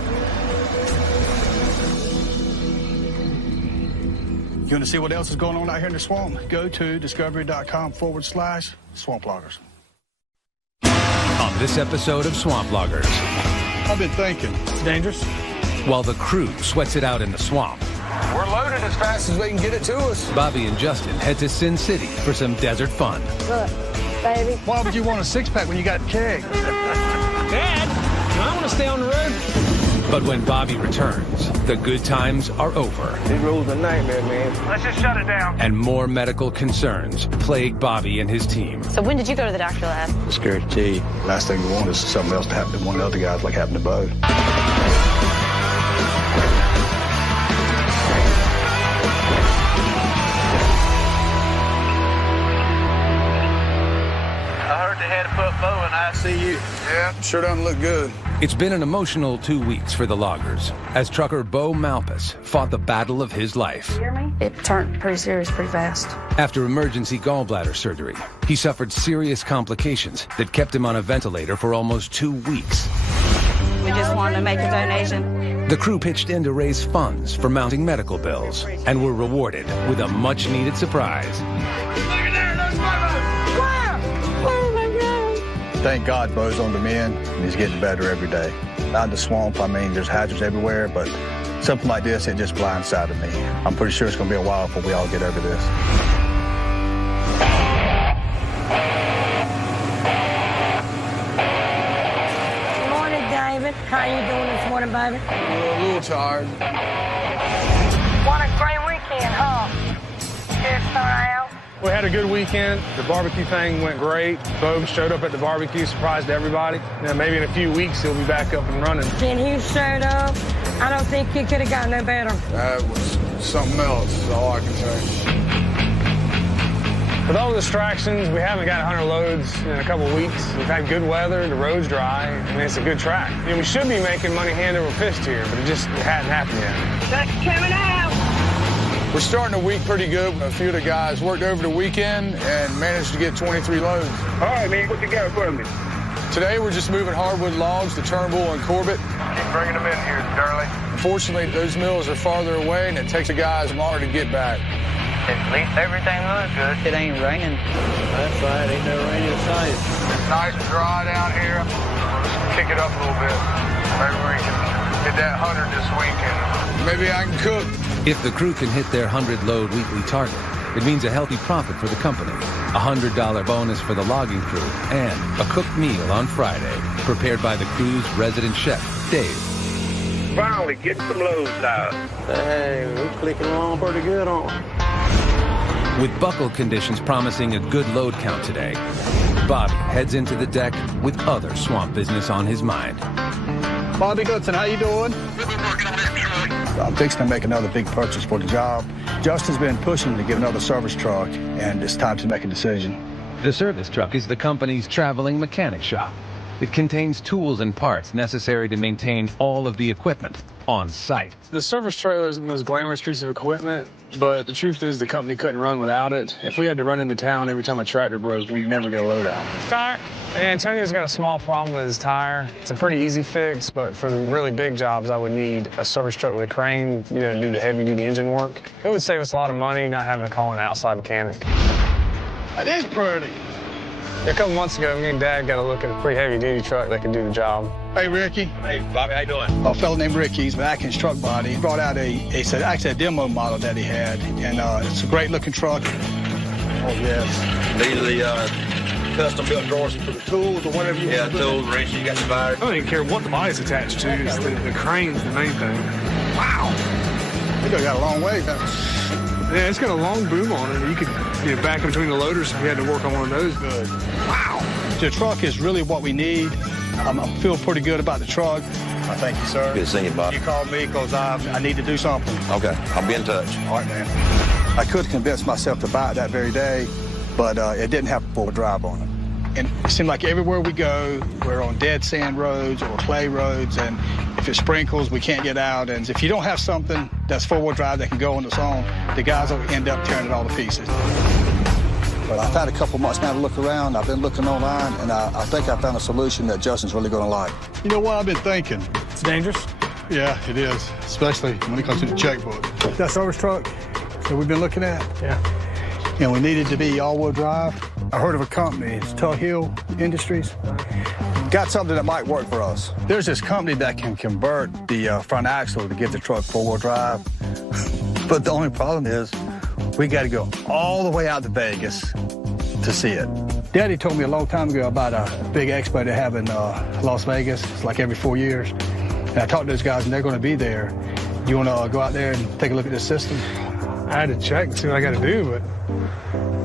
You want to see what else is going on out here in the swamp? Go to discovery.com/swamp loggers. On this episode of Swamp Loggers. I've been thinking. It's dangerous. While the crew sweats it out in the swamp. We're loaded as fast as they can get it to us. Bobby and Justin head to Sin City for some desert fun. Look, baby. Why would you want a six-pack when you got a keg? Dad, I want to stay on the road. But when Bobby returns, the good times are over. These roads are a nightmare, man. Let's just shut it down. And more medical concerns plague Bobby and his team. So when did you go to the doctor last? I'm scared to tell you. Last thing we want is something else to happen to one of the other guys like happened to Bo. They had to put Bo in ICU. Yeah, sure doesn't look good. It's been an emotional 2 weeks for the loggers as trucker Bo Malpas fought the battle of his life. You hear me? It turned pretty serious pretty fast. After emergency gallbladder surgery, he suffered serious complications that kept him on a ventilator for almost 2 weeks. We just wanted to make a donation The crew pitched in to raise funds for mounting medical bills and were rewarded with a much-needed surprise. Thank God Bo's on the mend, and he's getting better every day. Out in the swamp, I mean, there's hazards everywhere, but something like this, it just blindsided me. I'm pretty sure it's going to be a while before we all get over this. Good morning, David. How you doing this morning, baby? A little tired. What a great weekend, huh? Good turnout. We had a good weekend. The barbecue thing went great. Bo showed up at the barbecue, surprised everybody. Maybe in a few weeks he'll be back up and running. And he showed up. I don't think he could have gotten no better. That was something else, is all I can say. With all the distractions, we haven't got 100 loads in a couple weeks. We've had good weather, the road's dry, and it's a good track. We should be making money hand over fist here, but it hadn't happened yet. That's coming out. We're starting the week pretty good. A few of the guys worked over the weekend and managed to get 23 loads. All right, man, what you got for me? Today, we're just moving hardwood logs to Turnbull and Corbett. Keep bringing them in here, Darley. Unfortunately, those mills are farther away, and it takes the guys longer to get back. At least everything looks good. It ain't raining. That's right, ain't no rain in sight. It's nice and dry down here. Let's kick it up a little bit. Maybe we can get that 100 this weekend. Maybe I can cook. If the crew can hit their 100-load weekly target, it means a healthy profit for the company, a $100 bonus for the logging crew, and a cooked meal on Friday, prepared by the crew's resident chef, Dave. Finally getting some loads out. Hey, we're clicking along pretty good on it. With buckle conditions promising a good load count today, Bobby heads into the deck with other swamp business on his mind. Bobby Goodson, how you doing? I'm fixing to make another big purchase for the job. Justin's been pushing to get another service truck, and it's time to make a decision. The service truck is the company's traveling mechanic shop. It contains tools and parts necessary to maintain all of the equipment on site. The service trailer isn't the most glamorous piece of equipment, but the truth is the company couldn't run without it. If we had to run into town every time a tractor broke, we'd never get a load out. Tire? Antonio's got a small problem with his tire. It's a pretty easy fix, but for the really big jobs, I would need a service truck with a crane, to do the heavy-duty engine work. It would save us a lot of money not having to call an outside mechanic. It is pretty. A couple months ago, me and Dad got a look at a pretty heavy-duty truck that could do the job. Hey, Ricky. Hey, Bobby, how you doing? A fellow named Ricky, he's back in his truck body. He brought out actually a demo model that he had, and it's a great-looking truck. Oh, yes. These are the custom-built drawers for the tools or whatever you want. Yeah, tools, wrenches, you got the fire. I don't even care what the body's attached to. It's the crane's the main thing. Wow. You got a long way. Yeah, it's got a long boom on it. You could back in between the loaders if you had to work on one of those. Good. Wow. The truck is really what we need. I feel pretty good about the truck. Thank you, sir. Good seeing you, Bob. You called me because I need to do something. Okay, I'll be in touch. All right, man. I could convince myself to buy it that very day, but it didn't have four-wheel drive on it. And it seemed like everywhere we go, we're on dead sand roads or clay roads, and if it sprinkles, we can't get out. And if you don't have something that's four-wheel drive that can go on its own, the guys will end up tearing it all to pieces. But I've had a couple months now to look around. I've been looking online, and I think I found a solution that Justin's really going to like. You know what I've been thinking? It's dangerous? Yeah, it is, especially when it comes to the checkbook. That service truck that we've been looking at? Yeah. And we needed to be all-wheel drive. I heard of a company, it's Tug Hill Industries. Got something that might work for us. There's this company that can convert the front axle to give the truck four-wheel drive. But the only problem is we got to go all the way out to Vegas to see it. Daddy told me a long time ago about a big expo they have in Las Vegas. It's like every 4 years. And I talked to those guys, and they're going to be there. You want to go out there and take a look at this system? I had to check and see what I got to do, but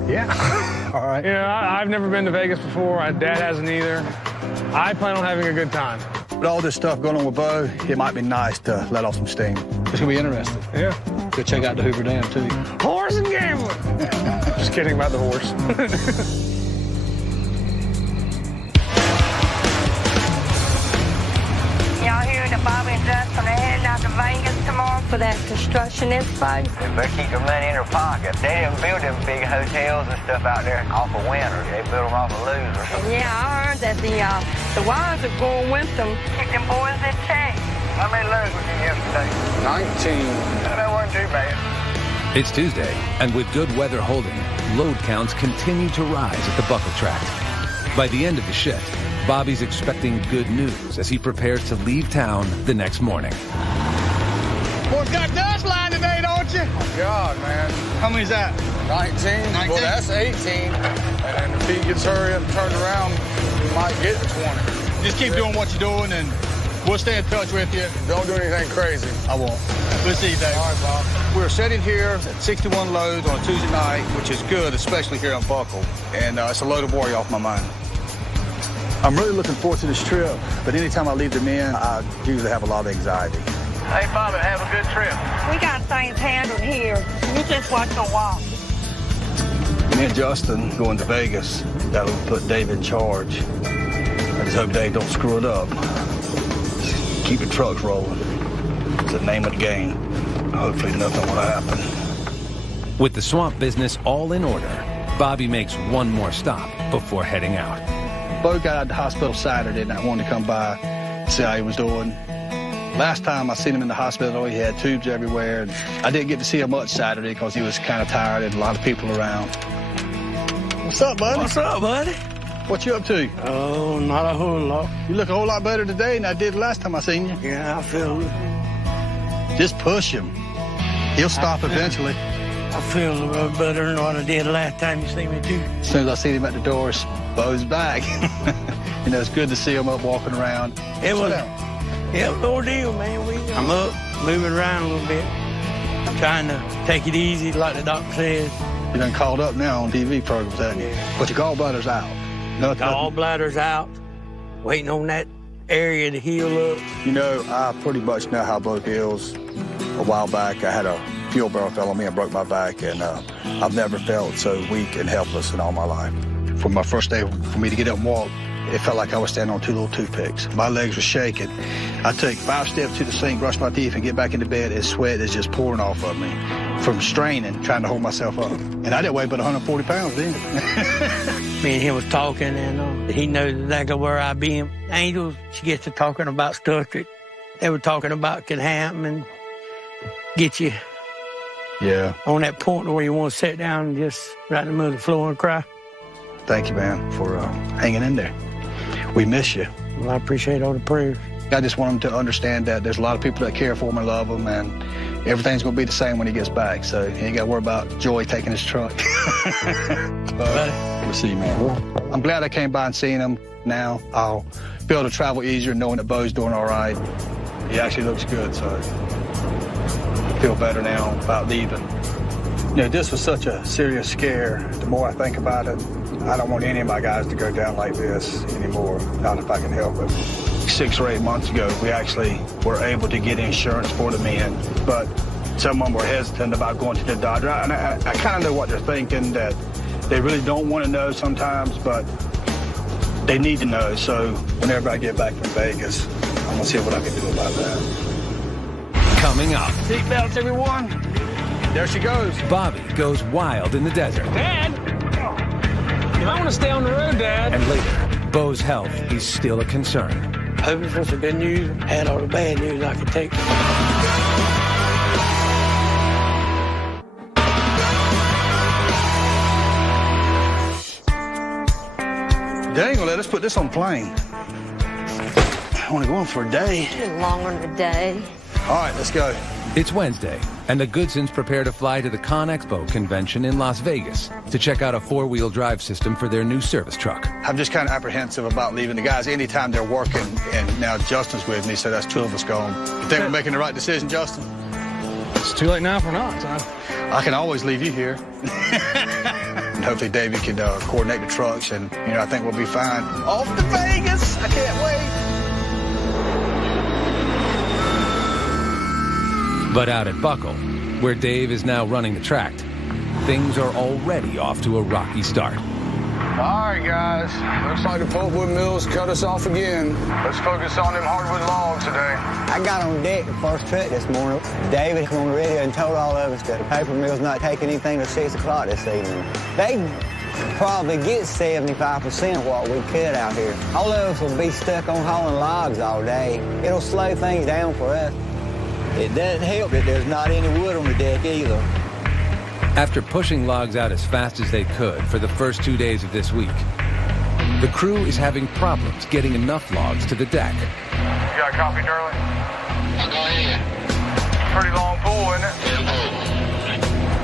yeah. All right. I've never been to Vegas before. My dad hasn't either. I plan on having a good time. With all this stuff going on with Bo, it might be nice to let off some steam. It's going to be interesting. Yeah. Go check out the Hoover Dam, too. Horse and gambling. Just kidding about the horse. Y'all hear that Bobby and Justin are heading out to Vegas tomorrow for that construction expo? They better keep their money in their pocket. They didn't build them big hotels and stuff out there off of winners. They built them off of losers. Yeah, I heard that the wives are going with them. Keep them boys in check. How many loads was you yesterday? 19. That wasn't too bad. It's Tuesday, and with good weather holding, load counts continue to rise at the Buckle Tract. By the end of the shift, Bobby's expecting good news as he prepares to leave town the next morning. Boys got dust line today, don't you? Oh, God, man. How many's that? 19. 19? Well, that's 18. And then if he gets hurry up and turned around, he might get to 20. Just keep doing what you're doing, and we'll stay in touch with you. Don't do anything crazy. I won't. We'll see you, Dave. All right, Bob. We're sitting here at 61 loads on a Tuesday night, which is good, especially here on Buckle. And it's a load of worry off my mind. I'm really looking forward to this trip, but anytime I leave the men, I usually have a lot of anxiety. Hey, Bobby, have a good trip. We got things handled here. You just watch on walk. Me and Justin going to Vegas. That will put Dave in charge. I just hope Dave don't screw it up. Just keep the trucks rolling. It's the name of the game. Hopefully nothing will happen. With the swamp business all in order, Bobby makes one more stop before heading out. Bo got out of the hospital Saturday, and I wanted to come by, see how he was doing. Last time I seen him in the hospital, he had tubes everywhere. And I didn't get to see him much Saturday because he was kind of tired and a lot of people around. What's up, buddy? What's up, buddy? What you up to? Oh, not a whole lot. You look a whole lot better today than I did last time I seen you. Yeah, I feel it. Just push him. He'll stop eventually. I feel a little better than what I did last time you seen me, too. As soon as I seen him at the door, Bo's back. You know, it's good to see him up walking around. It was an ordeal, man. I'm up, moving around a little bit, trying to take it easy, like the doctor says. You done called up now on TV programs, haven't you? But your gallbladder's out. Gallbladder's out, waiting on that area to heal up. You know, I pretty much know how Bo feels. A while back, I had a fuel barrel fell on me and broke my back, and I've never felt so weak and helpless in all my life. For my first day, for me to get up and walk, it felt like I was standing on two little toothpicks. My legs were shaking. I took 5 steps to the sink, brushed my teeth, and get back into bed, and sweat is just pouring off of me from straining, trying to hold myself up. And I didn't weigh but 140 pounds then. Me and him was talking, and he knows exactly where I be. Angels, she gets to talking about stuff that they were talking about can happen and get you on that point where you want to sit down and just right in the middle of the floor and cry. Thank you, man, for hanging in there. We miss you. Well, I appreciate all the prayers. I just want him to understand that there's a lot of people that care for him and love him, and everything's going to be the same when he gets back. So he ain't got to worry about Joy taking his truck. We'll see you, man. I'm glad I came by and seen him now. I'll be able to travel easier knowing that Bo's doing all right. He actually looks good, so I feel better now about leaving. You know, this was such a serious scare. The more I think about it, I don't want any of my guys to go down like this anymore, not if I can help it. 6 or 8 months ago, we actually were able to get insurance for the men, but some of them were hesitant about going to the doctor. And I kind of know what they're thinking, that they really don't want to know sometimes, but they need to know. So whenever I get back from Vegas, I'm going to see what I can do about that. Coming up. Seatbelts, everyone. There she goes. Bobby goes wild in the desert. Dad! You might want to stay on the road, Dad. And later, Bo's health is still a concern. Hoping for some good news, had all the bad news I could take. They ain't gonna let us put this on the plane. I want to go on for a day. It's been longer than a day. All right, let's go. It's Wednesday, and the Goodsons prepare to fly to the Expo convention in Las Vegas to check out a 4-wheel drive system for their new service truck. I'm just kind of apprehensive about leaving the guys anytime they're working, and now Justin's with me, so that's 2 of us gone. You think we're making the right decision, Justin? It's too late now for not, so. I can always leave you here. And hopefully David can coordinate the trucks, and, you know, I think we'll be fine. Off to Vegas! I can't wait! But out at Buckle, where Dave is now running the tract, things are already off to a rocky start. All right, guys. Looks like the pulpwood mills cut us off again. Let's focus on them hardwood logs today. I got on deck the first truck this morning. David on the radio and told all of us that the paper mill's not taking anything till 6 o'clock this evening. They Probably get 75% of what we cut out here. All of us will be stuck on hauling logs all day. It'll slow things down for us. It doesn't help that there's not any wood on the deck either. After pushing logs out as fast as they could for the first 2 days of this week, the crew is having problems getting enough logs to the deck. You got a copy, Darling? I'll go ahead. Pretty long pool, isn't it?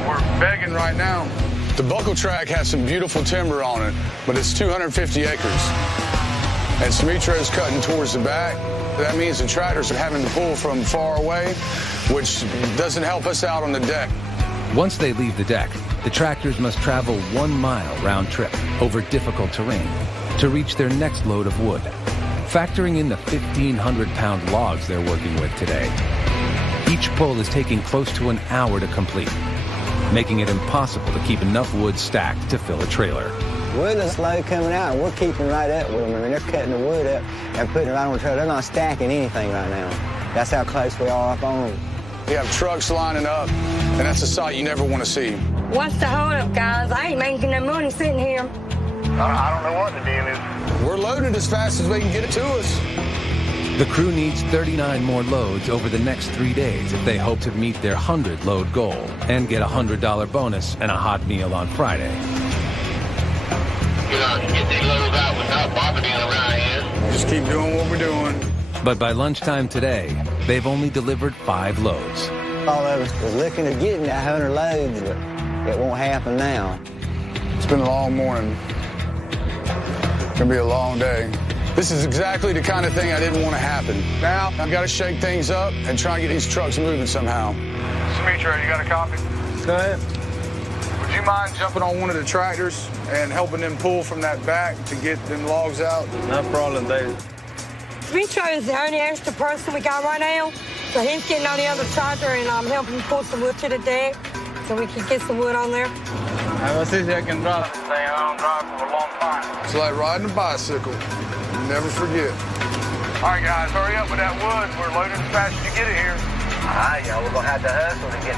We're begging right now. The buckle track has some beautiful timber on it, but it's 250 acres. And Smitro's cutting towards the back. That means the tractors are having to pull from far away, which doesn't help us out on the deck. Once they leave the deck, the tractors must travel 1 mile round trip over difficult terrain to reach their next load of wood. Factoring in the 1,500-pound logs they're working with today, each pull is taking close to an hour to complete, making it impossible to keep enough wood stacked to fill a trailer. Wood is slow coming out, and we're keeping right up with them. I mean, they're cutting the wood up and putting it right on the trailer. They're not stacking anything right now. That's how close we are up on them. We have trucks lining up, and that's a sight you never want to see. What's the holdup, guys? I ain't making no money sitting here. I don't know what the deal is. We're loaded as fast as we can get it to us. The crew needs 39 more loads over the next 3 days if they hope to meet their 100-load goal and get a $100 bonus and a hot meal on Friday. Get these loads out without bobbing around here. Just keep doing what we're doing. But by lunchtime today, they've only delivered 5 loads. All of us was looking at getting that 100 loads, but it won't happen now. It's been a long morning. It's gonna be a long day. This is exactly the kind of thing I didn't want to happen. Now, I've got to shake things up and try and get these trucks moving somehow. Smitro, you got a copy? Go ahead. Would you mind jumping on one of the tractors and helping them pull from that back to get them logs out? No problem, David. Smitro is the only extra person we got right now. So he's getting on the other tractor and I'm helping pull some wood to the deck so we can get some wood on there. Let's see if I can drive. I don't drive for a long time. It's like riding a bicycle. Never forget. All right, guys, hurry up with that wood. We're loading as fast as you get it here. All right, y'all, we're going to have to hustle to get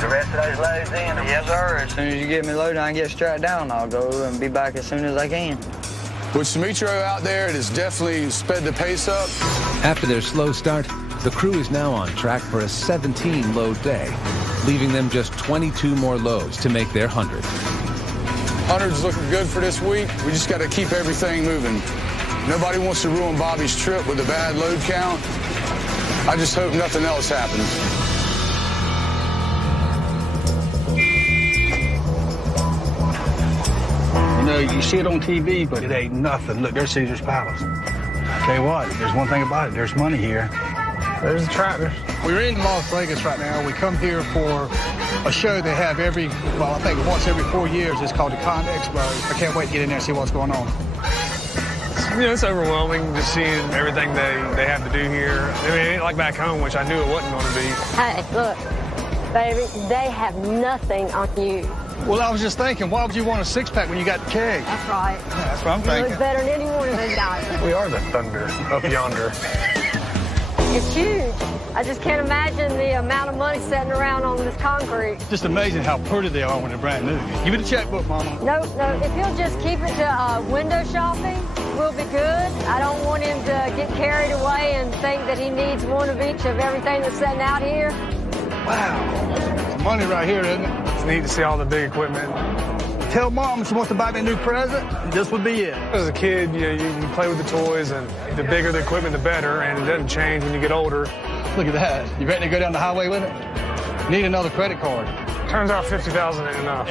the rest of those loads in. Yes, sir. As soon as you get me loaded, I can get strapped down. I'll go and be back as soon as I can. With Smitro out there, it has definitely sped the pace up. After their slow start, the crew is now on track for a 17-load day, leaving them just 22 more loads to make their 100. 100's looking good for this week. We just got to keep everything moving. Nobody wants to ruin Bobby's trip with a bad load count. I just hope nothing else happens. You know, you see it on TV, but it ain't nothing. Look, there's Caesar's Palace. I tell you what, there's one thing about it. There's money here. There's the tractor. We're in Las Vegas right now. We come here for a show they have I think once every 4 years. It's called the Expo. I can't wait to get in there and see what's going on. You know, it's overwhelming just seeing everything they have to do here. I mean, it ain't like back home, which I knew it wasn't going to be. Hey, look, baby, they have nothing on you. Well, I was just thinking, why would you want a six-pack when you got the keg? That's right. Yeah, that's what I'm You thinking. look better than any one of those guys. We are the thunder up yonder. It's huge. I just can't imagine the amount of money sitting around on this concrete. Just amazing how pretty they are when they're brand new. Give me the checkbook, Mama. No, if he'll just keep it to window shopping, we'll be good. I don't want him to get carried away and think that he needs one of each of everything that's sitting out here. Wow. Some money right here, isn't it? It's neat to see all the big equipment. Tell Mom she wants to buy me a new present, and this would be it. As a kid, you know, you play with the toys, and the bigger the equipment, the better, and it doesn't change when you get older. Look at that. You ready to go down the highway with it? Need another credit card. Turns out 50,000 ain't enough.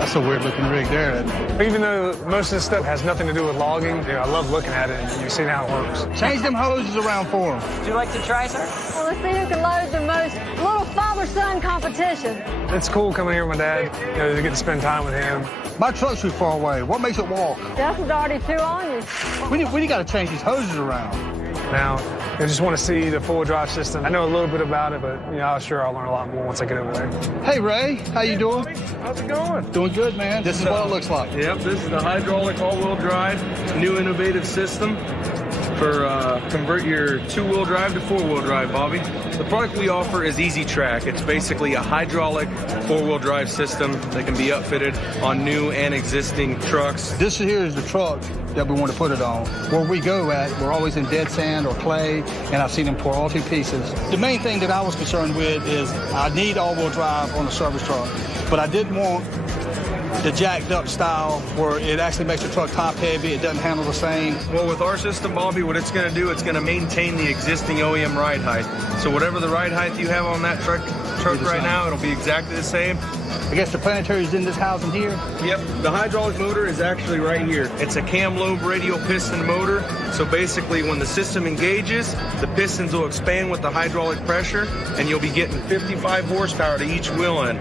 That's a weird-looking rig there, isn't it? Even though most of this stuff has nothing to do with logging, you know, I love looking at it, and you see how it works. Change them hoses around for them. Would you like to try, sir? Well, let's see who can load the most little father-son competition. It's cool coming here with my dad, you know, to get to spend time with him. My truck's too far away. What makes it walk? Justin's already two on you. We got to change these hoses around. Now, I just want to see the full drive system. I know a little bit about it, but, you know, I'm sure I'll learn a lot more once I get over there. Hey, Ray. How you doing? How's it going? Doing good, man. This is what it looks like. Yep, this is the hydraulic all-wheel drive, new innovative system. for convert your two-wheel drive to four-wheel drive, Bobby. The product we offer is Easy Track. It's basically a hydraulic four-wheel drive system that can be upfitted on new and existing trucks. This here is the truck that we want to put it on. Where we go at, we're always in dead sand or clay, and I've seen them pour all to pieces. The main thing that I was concerned with is I need all-wheel drive on a service truck, but I didn't want the jacked up style where it actually makes the truck top heavy, it doesn't handle the same. Well, with our system, Bobby, what it's going to do, it's going to maintain the existing OEM ride height. So whatever the ride height you have on that truck right now, it'll be exactly the same. I guess the planetary is in this housing here? Yep, the hydraulic motor is actually right here. It's a cam lobe radial piston motor. So basically when the system engages, the pistons will expand with the hydraulic pressure and you'll be getting 55 horsepower to each wheel end.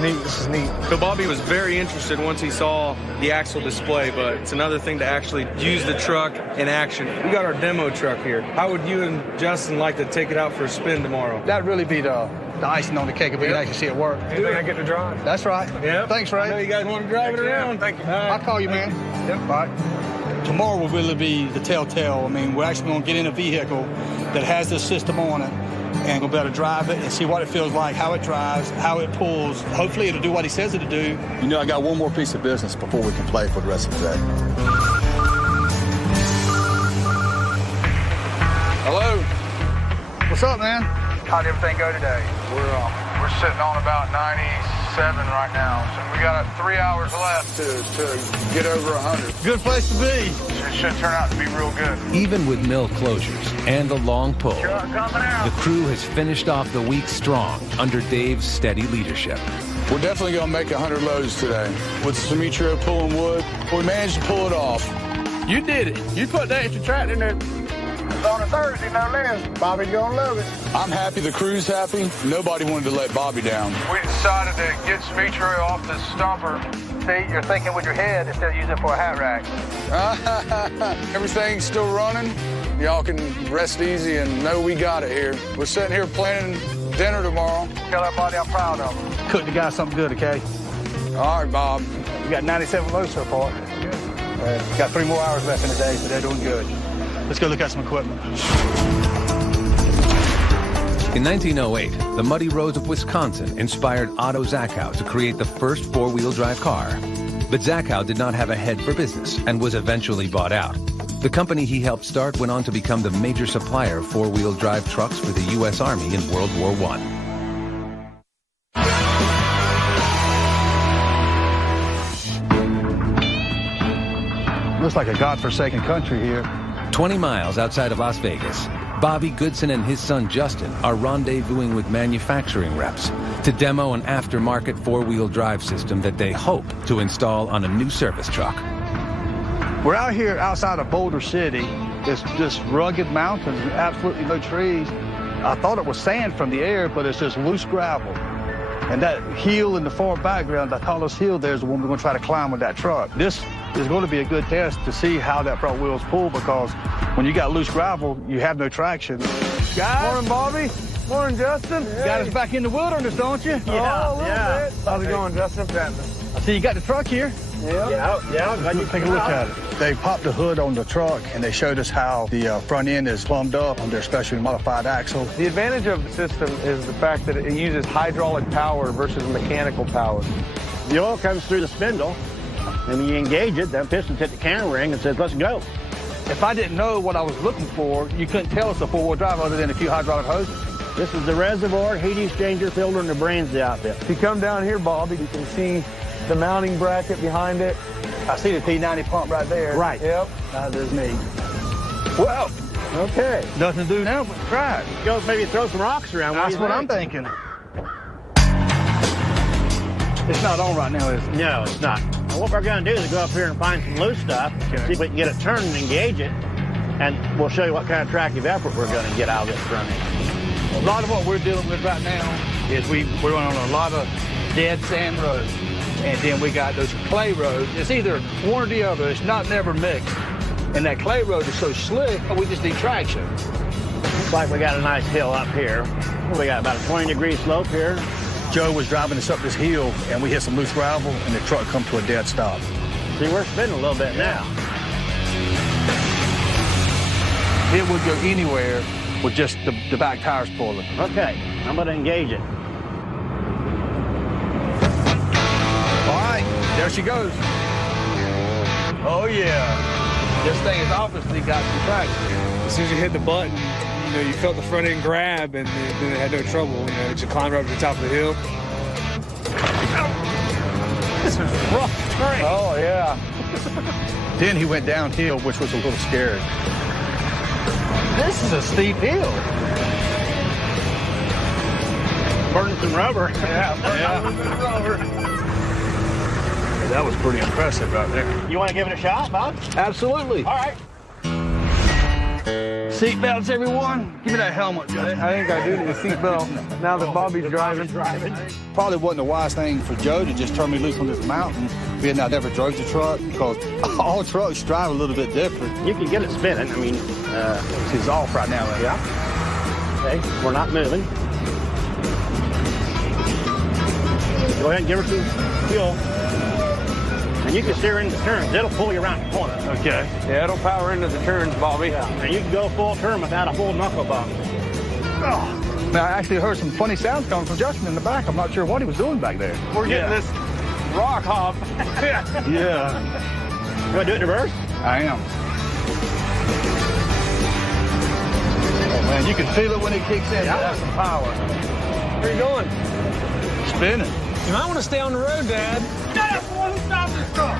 This is neat. So Bobby was very interested once he saw the axle display, but it's another thing to actually use the truck in action. We got our demo truck here. How would you and Justin like to take it out for a spin tomorrow? That'd really be the icing on the cake if we can actually see it work. Anything I get to drive? That's right. Yeah. Thanks, Ray. I know you guys want to drive it around. Thank you. I'll call you, man. Yep. All right. Tomorrow will really be the telltale. I mean, we're actually going to get in a vehicle that has this system on it, and we'll be able to drive it and see what it feels like, how it drives, how it pulls. Hopefully it'll do what he says it'll do. You know, I got one more piece of business before we can play for the rest of the day. Hello. What's up, man? How'd everything go today? We're sitting on about 97 right now, so we got 3 hours left to get over 100. Good place to be. It should turn out to be real good. Even with mill closures and the long pull, the crew has finished off the week strong under Dave's steady leadership. We're definitely going to make 100 loads today. With Sumitra pulling wood, we managed to pull it off. You did it. You put that extra tract in there. It's on a Thursday, no less. Bobby's gonna love it. I'm happy, the crew's happy. Nobody wanted to let Bobby down. We decided to get Sumitra off the stumper. See, you're thinking with your head instead of using it for a hat rack. Everything's still running. Y'all can rest easy and know we got it here. We're sitting here planning dinner tomorrow. Tell everybody I'm proud of them. Cook the guy something good, okay? All right, Bob. We got 97 loads so far. Got 3 more hours left in the day, so they're doing good. Let's go look at some equipment. In 1908, the muddy roads of Wisconsin inspired Otto Zachow to create the first four-wheel drive car. But Zachow did not have a head for business and was eventually bought out. The company he helped start went on to become the major supplier of four-wheel drive trucks for the U.S. Army in World War I. Looks like a godforsaken country here. 20 miles outside of Las Vegas, Bobby Goodson and his son Justin are rendezvousing with manufacturing reps to demo an aftermarket four-wheel drive system that they hope to install on a new service truck. We're out here outside of Boulder City. It's just rugged mountains, absolutely no trees. I thought it was sand from the air, but it's just loose gravel. And that hill in the far background, that tallest hill there, is the one we're going to try to climb with that truck. This is going to be a good test to see how that front wheels pull, because when you got loose gravel, you have no traction. Guys. Morning, Bobby. Morning, Justin. Hey. Got us back in the wilderness, don't you? Yeah, a little bit. How's it going, Justin? I see you got the truck here. Yeah. Glad you take a look at it. They popped the hood on the truck, and they showed us how the front end is plumbed up on their specially modified axle. The advantage of the system is the fact that it uses hydraulic power versus mechanical power. The oil comes through the spindle, and when you engage it, that piston's hit the cam ring and says, let's go. If I didn't know what I was looking for, you couldn't tell it's a four-wheel drive other than a few hydraulic hoses. This is the reservoir, heat exchanger, filter, and the brains of the outfit. If you come down here, Bobby, you can see the mounting bracket behind it. I see the P90 pump right there. Right. Yep. There's me. Well, okay. Nothing to do now but try it. Go maybe throw some rocks around. That's what I'm thinking. It's not on right now, is it? No, it's not. Now, what we're going to do is go up here and find some loose stuff, see if we can get it turned and engage it, and we'll show you what kind of tractive effort we're going to get out of this front end. A lot of what we're dealing with right now is we're on a lot of dead sand roads. And then we got those clay roads. It's either one or the other. It's not never mixed. And that clay road is so slick, we just need traction. Looks like we got a nice hill up here. We got about a 20-degree slope here. Joe was driving us up this hill, and we hit some loose gravel, and the truck come to a dead stop. See, we're spinning a little bit now. It would go anywhere with just the back tires pulling. Okay, I'm going to engage it. All right, there she goes. Oh, yeah. This thing is obviously got some traction. As soon as you hit the button, you know, you felt the front end grab, and then it had no trouble. You know, it just climbed right up to the top of the hill. This is rough terrain. Oh, yeah. Then he went downhill, which was a little scary. This is a steep hill. Burning some rubber. Yeah, burning some rubber. That was pretty impressive right there. You want to give it a shot, Bob? Absolutely. All right. Seatbelts, everyone. Give me that helmet, Justin. I think I do need a seatbelt now that Bobby's driving. Probably wasn't the wise thing for Joe to just turn me loose on this mountain, being I never drove the truck, because all trucks drive a little bit different. You can get it spinning. I mean, she's off right now. Yeah. Okay, we're not moving. Go ahead and give her some fuel. And you can steer into turns. It'll pull you around the corner. Okay. Yeah, it'll power into the turns, Bobby. Yeah. And you can go full turn without a full knuckle bump. Oh. Now, I actually heard some funny sounds coming from Justin in the back. I'm not sure what he was doing back there. We're getting this rock hop. Yeah. You want to do it in reverse? I am. Oh, man, you can feel it when it kicks in. Yeah. That's some power. Where are you going? Spinning. You might want to stay on the road, Dad. Stop this truck.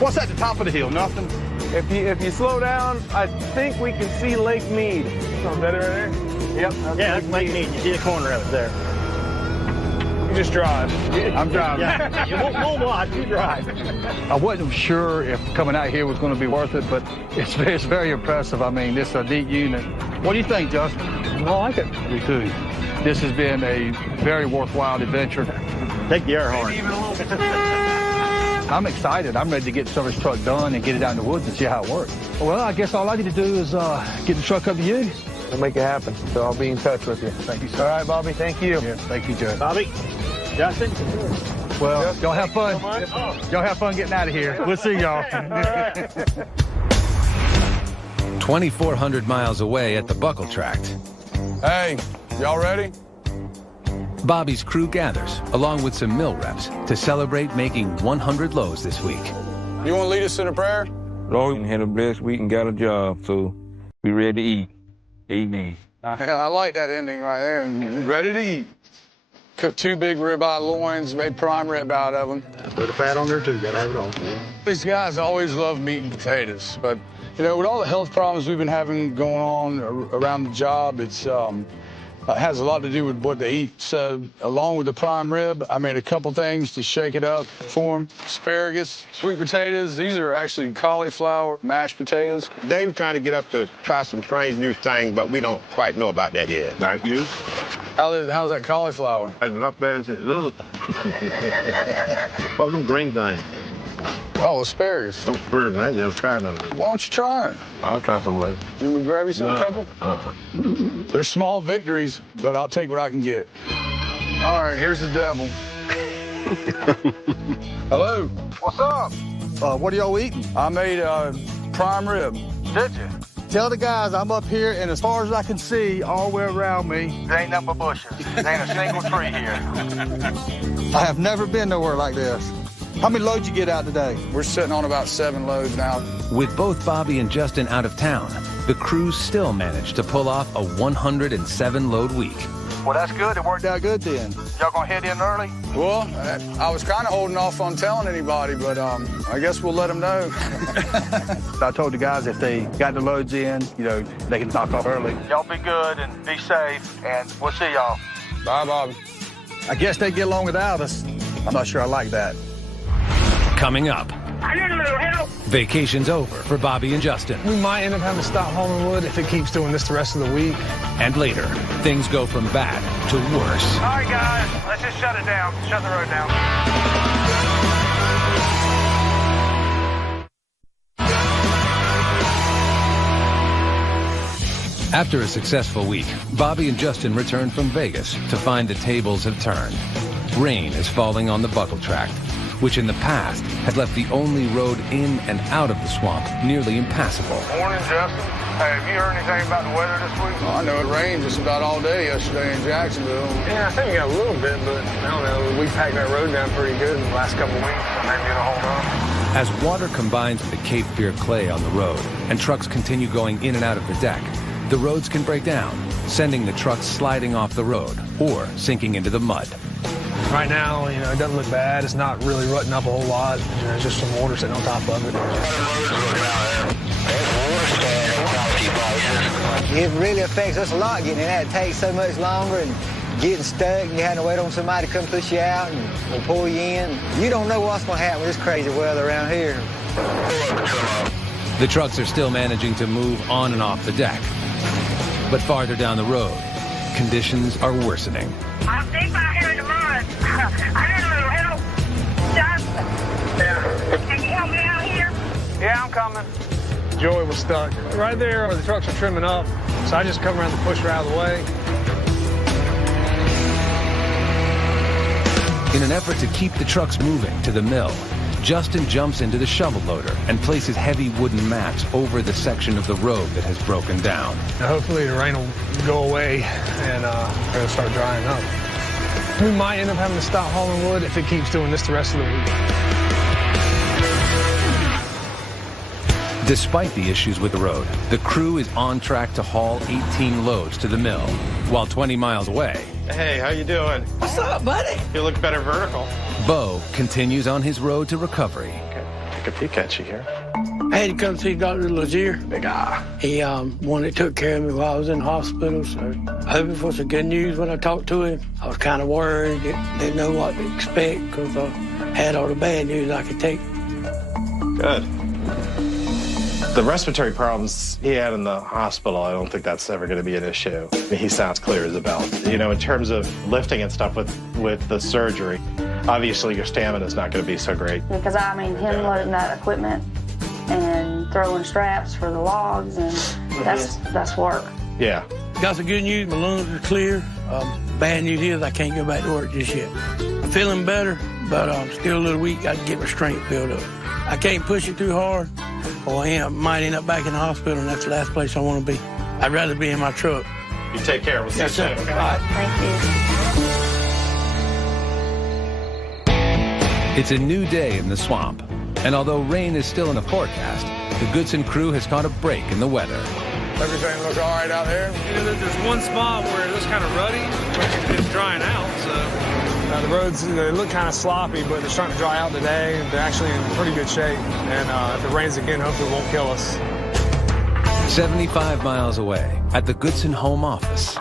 What's at the top of the hill? Nothing? If you slow down, I think we can see Lake Mead. Oh, that right there? Yep. Yeah, that's Lake Mead. You see the corner of it there. You just drive. I'm driving. Yeah. We'll watch. You drive. I wasn't sure if coming out here was going to be worth it, but it's very impressive. I mean, this is a neat unit. What do you think, Justin? I like it. Me too. This has been a very worthwhile adventure. Take the air horn. I'm excited. I'm ready to get the service truck done and get it out in the woods and see how it works. Well, I guess all I need to do is get the truck up to you. We'll make it happen. So I'll be in touch with you. Thank you, sir. All right, Bobby. Thank you. Yes, thank you, Joe. Bobby, Justin. Well, y'all have fun. Y'all have fun getting out of here. We'll see y'all. 2,400 miles away at the Buckle Tract. Hey, y'all ready? Bobby's crew gathers, along with some mill reps, to celebrate making 100 loads this week. You want to lead us in a prayer? Lord, we had a blessed week and got a job, so we ready to eat. Amen. I like that ending right there. Ready to eat. Cooked 2 big ribeye loins, made prime rib out of them. Put the fat on there too. Gotta have it on. These guys always love meat and potatoes, but you know, with all the health problems we've been having going on around the job, it's has a lot to do with what they eat. So, along with the prime rib, I made a couple things to shake it up for them. Asparagus, sweet potatoes. These are actually cauliflower mashed potatoes. Dave's trying to get up to try some strange new things, but we don't quite know about that yet. Thank you. How's that cauliflower? That's not bad as it looks. What them green things? Oh, asparagus. Don't burn that. They'll try none of it. Why don't you try it? I'll try some later. You want me to grab you some couple? They're small victories, but I'll take what I can get. All right, here's the devil. Hello. What's up? What are y'all eating? I made prime rib. Did you? Tell the guys I'm up here, and as far as I can see, all the way around me, There ain't nothing but bushes. There ain't a single tree here. I have never been nowhere like this. How many loads you get out today? We're sitting on about 7 loads now. With both Bobby and Justin out of town, the crew still managed to pull off a 107-load week. Well, that's good. It worked out. Out good then. Y'all gonna head in early? Well, I was kind of holding off on telling anybody, but I guess we'll let them know. I told the guys if they got the loads in, you know, they can knock off early. Y'all be good and be safe, and we'll see y'all. Bye, Bobby. I guess they get along without us. I'm not sure I like that. Coming up, I need a little help. vacation's over for Bobby and Justin. We might end up having to stop hauling wood if it keeps doing this the rest of the week. And later, things go from bad to worse. All right, guys, let's just shut it down. Shut the road down. After a successful week, Bobby and Justin return from Vegas to find the tables have turned. Rain is falling on the Buckle Tract. which in the past had left the only road in and out of the swamp nearly impassable. Morning, Justin. Hey, have you heard anything about the weather this week? I know it rained just about all day yesterday in Jacksonville. Yeah, I think we got a little bit, but I don't know. We packed that road down pretty good in the last couple of weeks. Maybe it'll hold up. As water combines with the Cape Fear clay on the road and trucks continue going in and out of the deck, the roads can break down, sending the trucks sliding off the road or sinking into the mud. Right now, it doesn't look bad. It's not really rutting up a whole lot. It's just some water sitting on top of it. It really affects us a lot getting in that. It takes so much longer and getting stuck and you having to wait on somebody to come push you out and pull you in. You don't know what's going to happen with this crazy weather around here. The trucks are still managing to move on and off the deck. But farther down the road, conditions are worsening. I'm deep out here in the mud. I need a little help. Justin. Yeah. Can you help me out here? Yeah, I'm coming. Joey was stuck right there where the trucks are trimming up, so I just come around to push her out of the way. In an effort to keep the trucks moving to the mill, Justin jumps into the shovel loader and places heavy wooden mats over the section of the road that has broken down. Now hopefully the rain will go away and it'll start drying up. We might end up having to stop hauling wood if it keeps doing this the rest of the week. Despite the issues with the road, the crew is on track to haul 18 loads to the mill, while 20 miles away, Hey, how you doing? What's up, buddy? You look better vertical. Bo continues on his road to recovery. Okay, take a peek at you here. I had to come see Dr. Lazier. Big eye. He one that took care of me while I was in the hospital, so hoping for some good news when I talked to him. I was kind of worried, didn't know what to expect because I had all the bad news I could take. Good. The respiratory problems he had in the hospital, I don't think that's ever going to be an issue. I mean, he sounds clear as a bell. In terms of lifting and stuff with the surgery, obviously your stamina is not going to be so great. Because, him loading that equipment and throwing straps for the logs, and that's work. Yeah. Got some good news. My lungs are clear. Bad news is I can't go back to work just yet. I'm feeling better, but I'm still a little weak. I can get my strength built up. I can't push it too hard, or I might end up back in the hospital, and that's the last place I want to be. I'd rather be in my truck. You take care. We'll see you soon. All right. Thank you. It's a new day in the swamp, and although rain is still in the forecast, the Goodson crew has caught a break in the weather. Everything look all right out there? There's one spot where it looks kind of ruddy, but it's drying out, so. The roads, they look kind of sloppy, but they're starting to dry out today. They're actually in pretty good shape, and if it rains again, hopefully it won't kill us. 75 miles away, at the Goodson home office.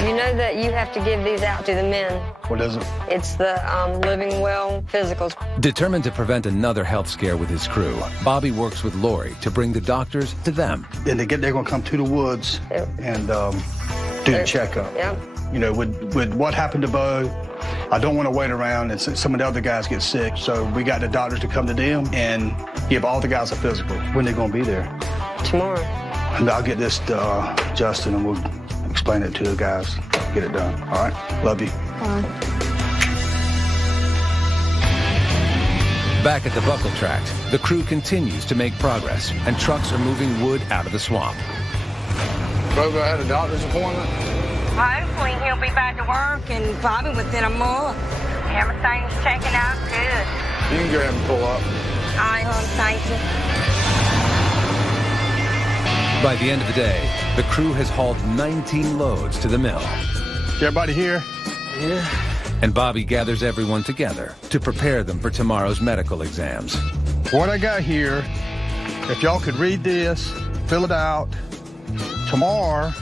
You know that you have to give these out to the men. What is it? It's the Living Well physicals. Determined to prevent another health scare with his crew, Bobby works with Lori to bring the doctors to them. And they're going to come to the woods and do the checkup. Yep. With what happened to Bo, I don't want to wait around and some of the other guys get sick. So we got the doctors to come to them and give all the guys a physical. When they're going to be there? Tomorrow. And I'll get this to Justin and we'll explain it to the guys. Get it done. All right? Love you. Back at the buckle tract, the crew continues to make progress, and trucks are moving wood out of the swamp. Bobo had a doctor's appointment? Hopefully he'll be back to work and Bobby within a month. Everything's checking out good. You can go ahead and pull up. All right, hon, thank you. By the end of the day, the crew has hauled 19 loads to the mill. Is everybody here? Yeah. And Bobby gathers everyone together to prepare them for tomorrow's medical exams. What I got here, if y'all could read this, fill it out. Tomorrow,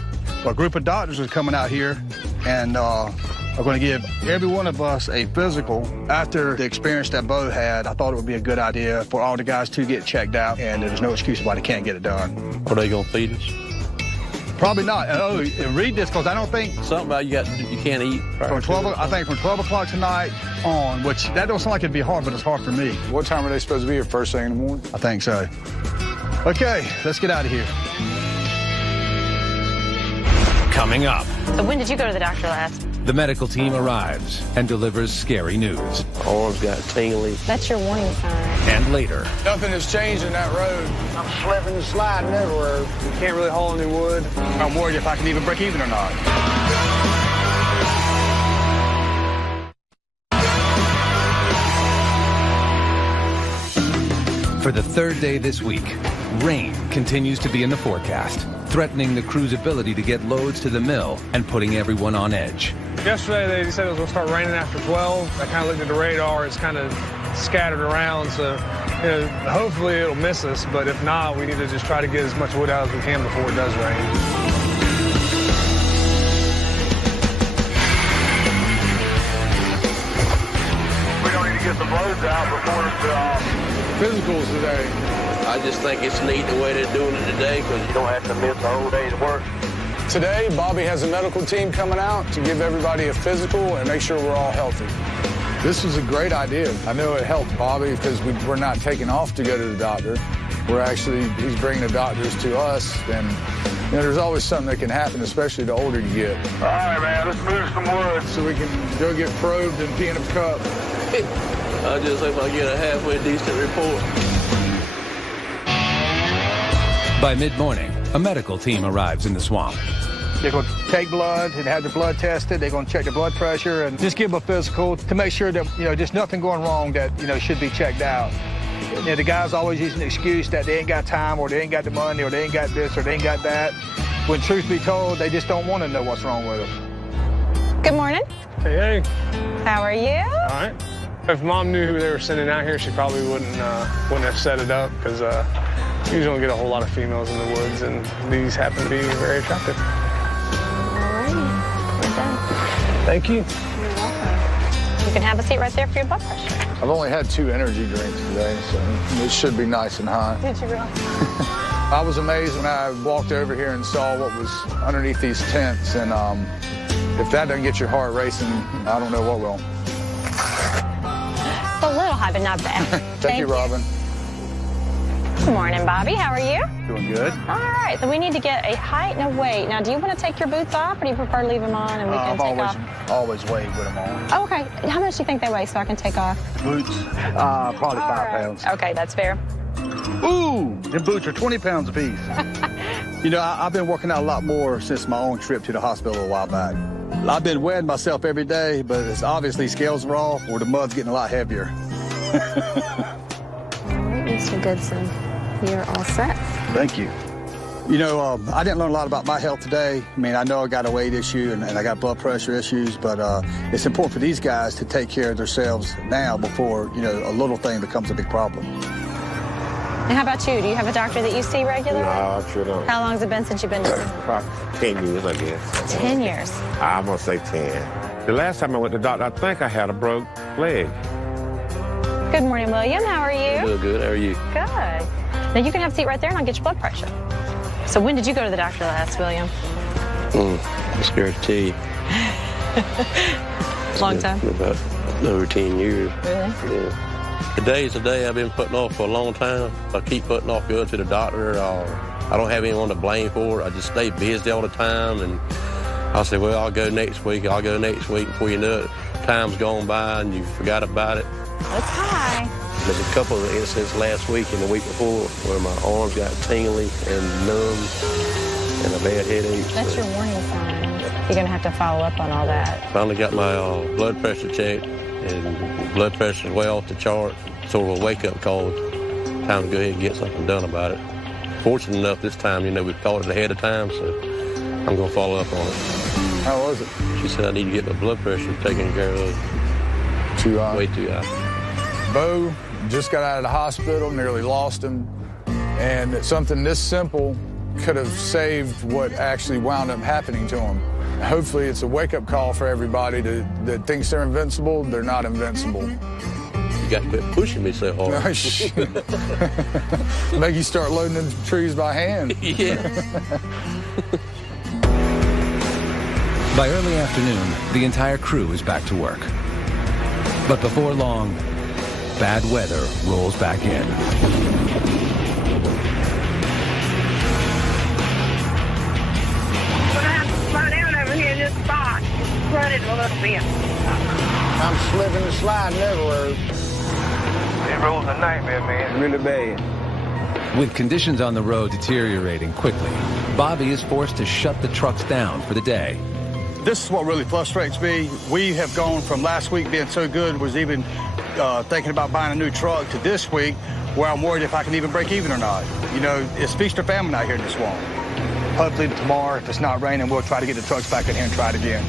a group of doctors is coming out here and are going to give every one of us a physical. After the experience that Bo had, I thought it would be a good idea for all the guys to get checked out, and there's no excuse why they can't get it done. Are they going to feed us? Probably not. Oh, and read this, because I don't think... Something about you can't eat. I think from 12 o'clock tonight on, which that don't sound like it'd be hard, but it's hard for me. What time are they supposed to be here? First thing in the morning? I think so. Okay, let's get out of here. Coming up. So when did you go to the doctor last? the medical team arrives and delivers scary news. Arms got tingly. That's your warning sign. And later, Nothing has changed in that road. I'm slipping and sliding everywhere. You can't really haul any wood. I'm worried if I can even break even or not. for the third day this week, rain continues to be in the forecast, threatening the crew's ability to get loads to the mill and putting everyone on edge. Yesterday, they said it was going to start raining after 12. I kind of looked at the radar. It's kind of scattered around, so hopefully it'll miss us. But if not, we need to just try to get as much wood out as we can before it does rain. We don't need to get some loads out before it's physicals today. I just think it's neat the way they're doing it today because you don't have to miss a whole day's work. Today, Bobby has a medical team coming out to give everybody a physical and make sure we're all healthy. This was a great idea. I know it helped Bobby because we're not taking off to go to the doctor. He's bringing the doctors to us, and there's always something that can happen, especially the older you get. All right, man, let's move some wood. So we can go get probed and pee in a cup. I just hope I get a halfway decent report. By mid-morning, a medical team arrives in the swamp. They're going to take blood and have the blood tested. They're going to check the blood pressure and just give them a physical to make sure that, just nothing going wrong that, should be checked out. The guys always use an excuse that they ain't got time or they ain't got the money or they ain't got this or they ain't got that. When truth be told, they just don't want to know what's wrong with them. Good morning. Hey. How are you? All right. If Mom knew who they were sending out here, she probably wouldn't have set it up because you don't get a whole lot of females in the woods, and these happen to be very attractive. All right. We're done. Thank you. You're welcome. You can have a seat right there for your blood pressure. I've only had 2 energy drinks today, so it should be nice and hot. Did you really? I was amazed when I walked over here and saw what was underneath these tents, and if that doesn't get your heart racing, I don't know what will. It's a little high, but not bad. Thank you, Robin. Good morning, Bobby. How are you? Doing good. All right. So we need to get a height and a weight. Now, do you want to take your boots off, or do you prefer to leave them on and we can take off? Always weighed with them on. Oh, okay. How much do you think they weigh so I can take off? Boots? Probably 5 pounds. Okay, that's fair. Ooh, them boots are 20 pounds a piece. I've been working out a lot more since my own trip to the hospital a while back. I've been weighing myself every day, but it's obviously scales are off or the mud's getting a lot heavier. All right, Mr. Goodson, you're all set. Thank you. I didn't learn a lot about my health today. I know I got a weight issue and I got blood pressure issues, but it's important for these guys to take care of themselves now before, a little thing becomes a big problem. And how about you? Do you have a doctor that you see regularly? No, I sure don't. How long has it been since you've been to see him? Probably 10 years, I guess. 10 years. I'm going to say 10. The last time I went to the doctor, I think I had a broke leg. Good morning, William. How are you? Real good. How are you? Good. Now, you can have a seat right there, and I'll get your blood pressure. So when did you go to the doctor last, William? I'm scared to tell you. Long time? About over 10 years. Really? Yeah. Today's the day I've been putting off for a long time. I keep putting off going to the doctor. I don't have anyone to blame for it. I just stay busy all the time, and I'll say, well, I'll go next week. I'll go next week. Before you know it, time's gone by, and you forgot about it. That's high. There's a couple of incidents last week and the week before where my arms got tingly and numb and a bad headache. That's your warning sign. You're going to have to follow up on all that. Finally got my blood pressure checked, and blood pressure is way off the chart. Sort of a wake-up call. Time to go ahead and get something done about it. Fortunate enough this time, we've caught it ahead of time, so I'm going to follow up on it. How was it? She said I need to get my blood pressure taken care of. Too high? Way too high. Bo just got out of the hospital, nearly lost him, and something this simple could have saved what actually wound up happening to him. Hopefully it's a wake-up call for everybody that thinks they're invincible. They're not invincible. You got to quit pushing me so hard. Make you start loading the trees by hand. Yeah. By early afternoon, the entire crew is back to work. But before long, bad weather rolls back in. We're going to have to slow down over here in this spot. It's flooded a sliding everywhere. This road's a nightmare, man. Really bad. With conditions on the road deteriorating quickly, Bobby is forced to shut the trucks down for the day. This is what really frustrates me. We have gone from last week being so good, was even thinking about buying a new truck, to this week where I'm worried if I can even break even or not. You know, it's feast or famine out here in the swamp. Hopefully tomorrow, if it's not raining, we'll try to get the trucks back in here and try it again.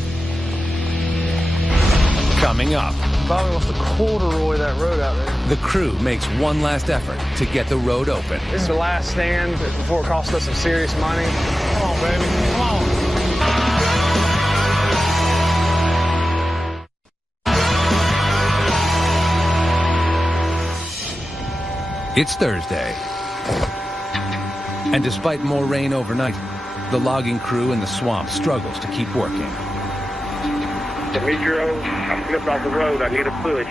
Coming up, Bobby wants to corduroy that road out there. the crew makes one last effort to get the road open. This is the last stand before it costs us some serious money. Come on, baby. Come on. It's Thursday. And despite more rain overnight, the logging crew in the swamp struggles to keep working. Demetrio, I slipped off the road. I need a push.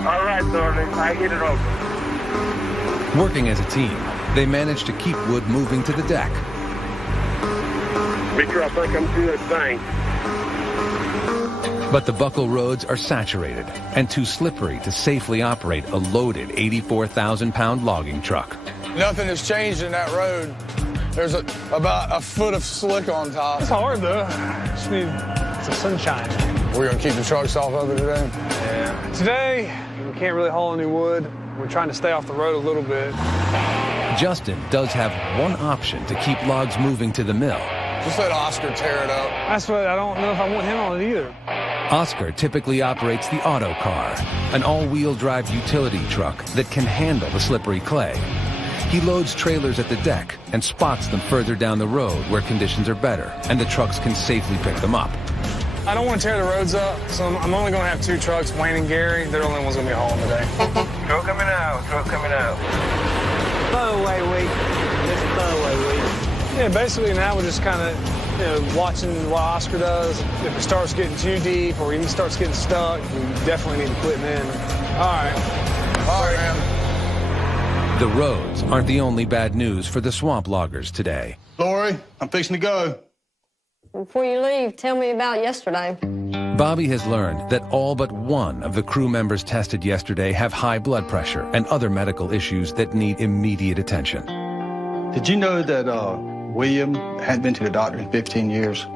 All right, darling. I get it over. Working as a team, they manage to keep wood moving to the deck. Demetrio, I think I'm good. Thanks. But the buckle roads are saturated and too slippery to safely operate a loaded 84,000-pound logging truck. Nothing has changed in that road. There's about a foot of slick on top. It's hard, though. Just need some sunshine. We're going to keep the trucks off of it today? Yeah. Today, we can't really haul any wood. We're trying to stay off the road a little bit. Justin does have one option to keep logs moving to the mill. Just let Oscar tear it up. That's what I don't know if I want him on it either. Oscar typically operates the auto car, an all-wheel drive utility truck that can handle the slippery clay. He loads trailers at the deck and spots them further down the road where conditions are better and the trucks can safely pick them up. I don't want to tear the roads up, so I'm only going to have 2 trucks, Wayne and Gary. They're the only ones going to be hauling today. Truck coming out. Truck coming out. Throwaway week. Just throwaway week. Yeah, basically now we're just kind of watching what Oscar does. If it starts getting too deep or he starts getting stuck, we definitely need to quit then. All right. All right, man. The roads aren't the only bad news for the swamp loggers today. Lori, I'm fixing to go. Before you leave, tell me about yesterday. Bobby has learned that all but one of the crew members tested yesterday have high blood pressure and other medical issues that need immediate attention. Did you know that William hadn't been to the doctor in 15 years?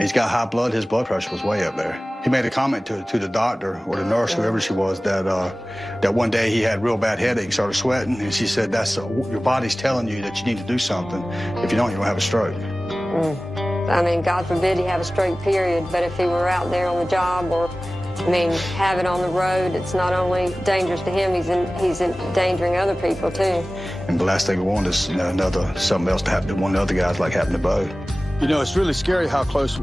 He's got high blood. His blood pressure was way up there. He made a comment to the doctor or the nurse, whoever she was, that one day he had real bad headache, started sweating, and she said, "That's your body's telling you that you need to do something. If you don't, you're gonna have a stroke." I mean, God forbid he have a stroke, period, but if he were out there on the job or, have it on the road, it's not only dangerous to him, he's endangering other people, too. And the last thing we want is, something else to happen to one of the other guys like happened to Bo. It's really scary how close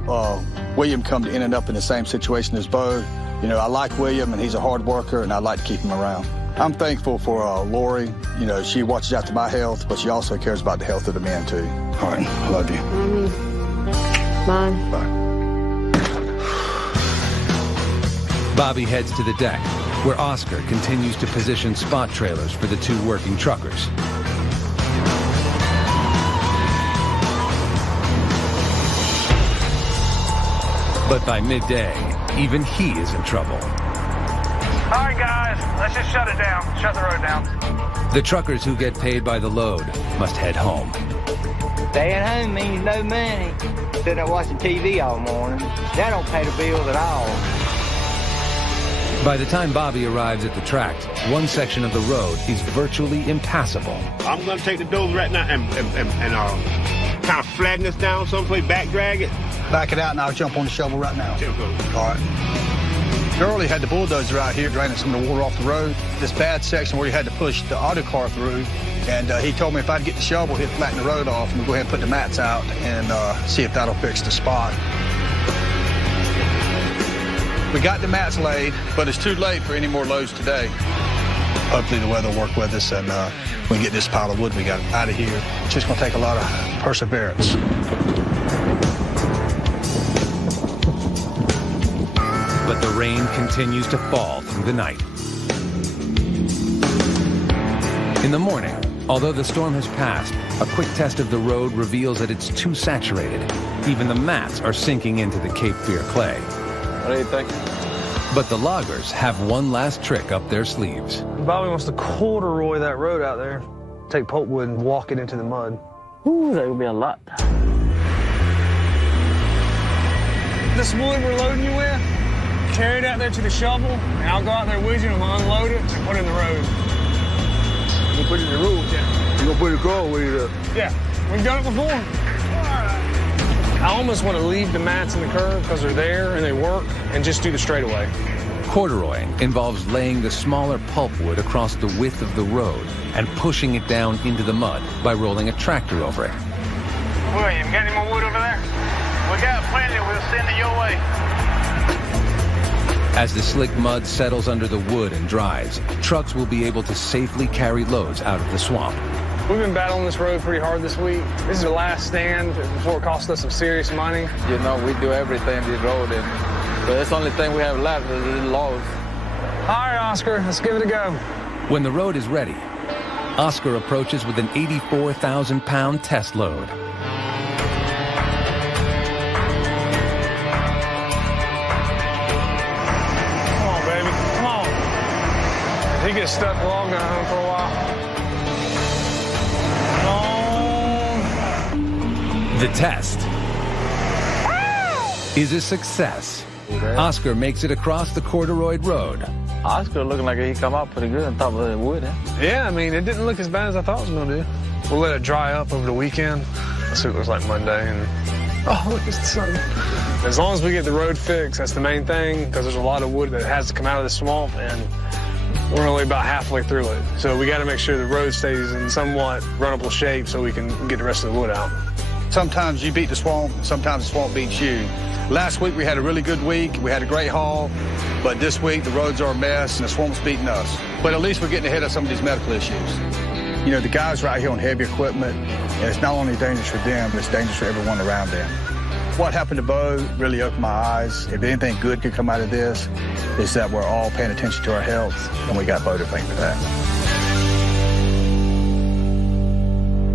William come to ending up in the same situation as Bo. I like William, and he's a hard worker, and I'd like to keep him around. I'm thankful for Lori. She watches after my health, but she also cares about the health of the men, too. All right, I love you. Bye. Bye. Bobby heads to the deck, where Oscar continues to position spot trailers for the 2 working truckers. But by midday, even he is in trouble. All right, guys, let's just shut it down. Shut the road down. The truckers who get paid by the load must head home. Staying home means no money. Sitting up watching TV all morning. That don't pay the bills at all. By the time Bobby arrives at the tract, one section of the road is virtually impassable. I'm going to take the dozer right now and kind of flatten this down someplace, back drag it. Back it out, and I'll jump on the shovel right now. All right. Early had the bulldozer out here draining some of the water off the road. This bad section where you had to push the auto car through, and he told me if I'd get the shovel, he'd flatten the road off, and we'll go ahead and put the mats out and see if that'll fix the spot. We got the mats laid, but it's too late for any more loads today. Hopefully the weather will work with us, and we can get this pile of wood we got out of here. It's just going to take a lot of perseverance. But the rain continues to fall through the night. In the morning, although the storm has passed, a quick test of the road reveals that it's too saturated. Even the mats are sinking into the Cape Fear clay. What do you think? But the loggers have one last trick up their sleeves. Bobby wants to corduroy that road out there. Take pulpwood and walk it into the mud. Ooh, that would be a lot. This wood we're loading you with, carry it out there to the shovel, and I'll go out there with you and we'll unload it and put it in the road. You put it in the road? Yeah. You gonna put a car with it up? Yeah, we've done it before. I almost want to leave the mats in the curb because they're there and they work, and just do the straightaway. Corduroying involves laying the smaller pulpwood across the width of the road and pushing it down into the mud by rolling a tractor over it. William, got any more wood over there? We got plenty. We'll send it your way. As the slick mud settles under the wood and dries, trucks will be able to safely carry loads out of the swamp. We've been battling this road pretty hard this week. This is the last stand before it costs us some serious money. You know, we do everything this road, and so that's the only thing we have left is the logs. All right, Oscar, let's give it a go. When the road is ready, Oscar approaches with an 84,000-pound test load. Come on, baby, come on. If he gets stuck, we're all going home for a while. The test is a success. Oscar makes it across the corduroyed road. Oscar looking like he come out pretty good on top of the wood, eh? Yeah, I mean, it didn't look as bad as I thought it was going to do. We'll let it dry up over the weekend. Let's see what it looks like Monday. And oh, look, it's the sun. As long as we get the road fixed, that's the main thing, because there's a lot of wood that has to come out of the swamp, and we're only about halfway through it. So we got to make sure the road stays in somewhat runnable shape so we can get the rest of the wood out. Sometimes you beat the swamp, sometimes the swamp beats you. Last week we had a really good week. We had a great haul, but this week the roads are a mess and the swamp's beating us. But at least we're getting ahead of some of these medical issues. You know, the guys right here on heavy equipment, and it's not only dangerous for them, but it's dangerous for everyone around them. What happened to Bo really opened my eyes. If anything good could come out of this, is that we're all paying attention to our health, and we got Bo to thank for that.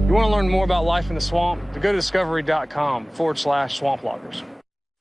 You want to learn more about life in the swamp? Go to discovery.com/swamploggers.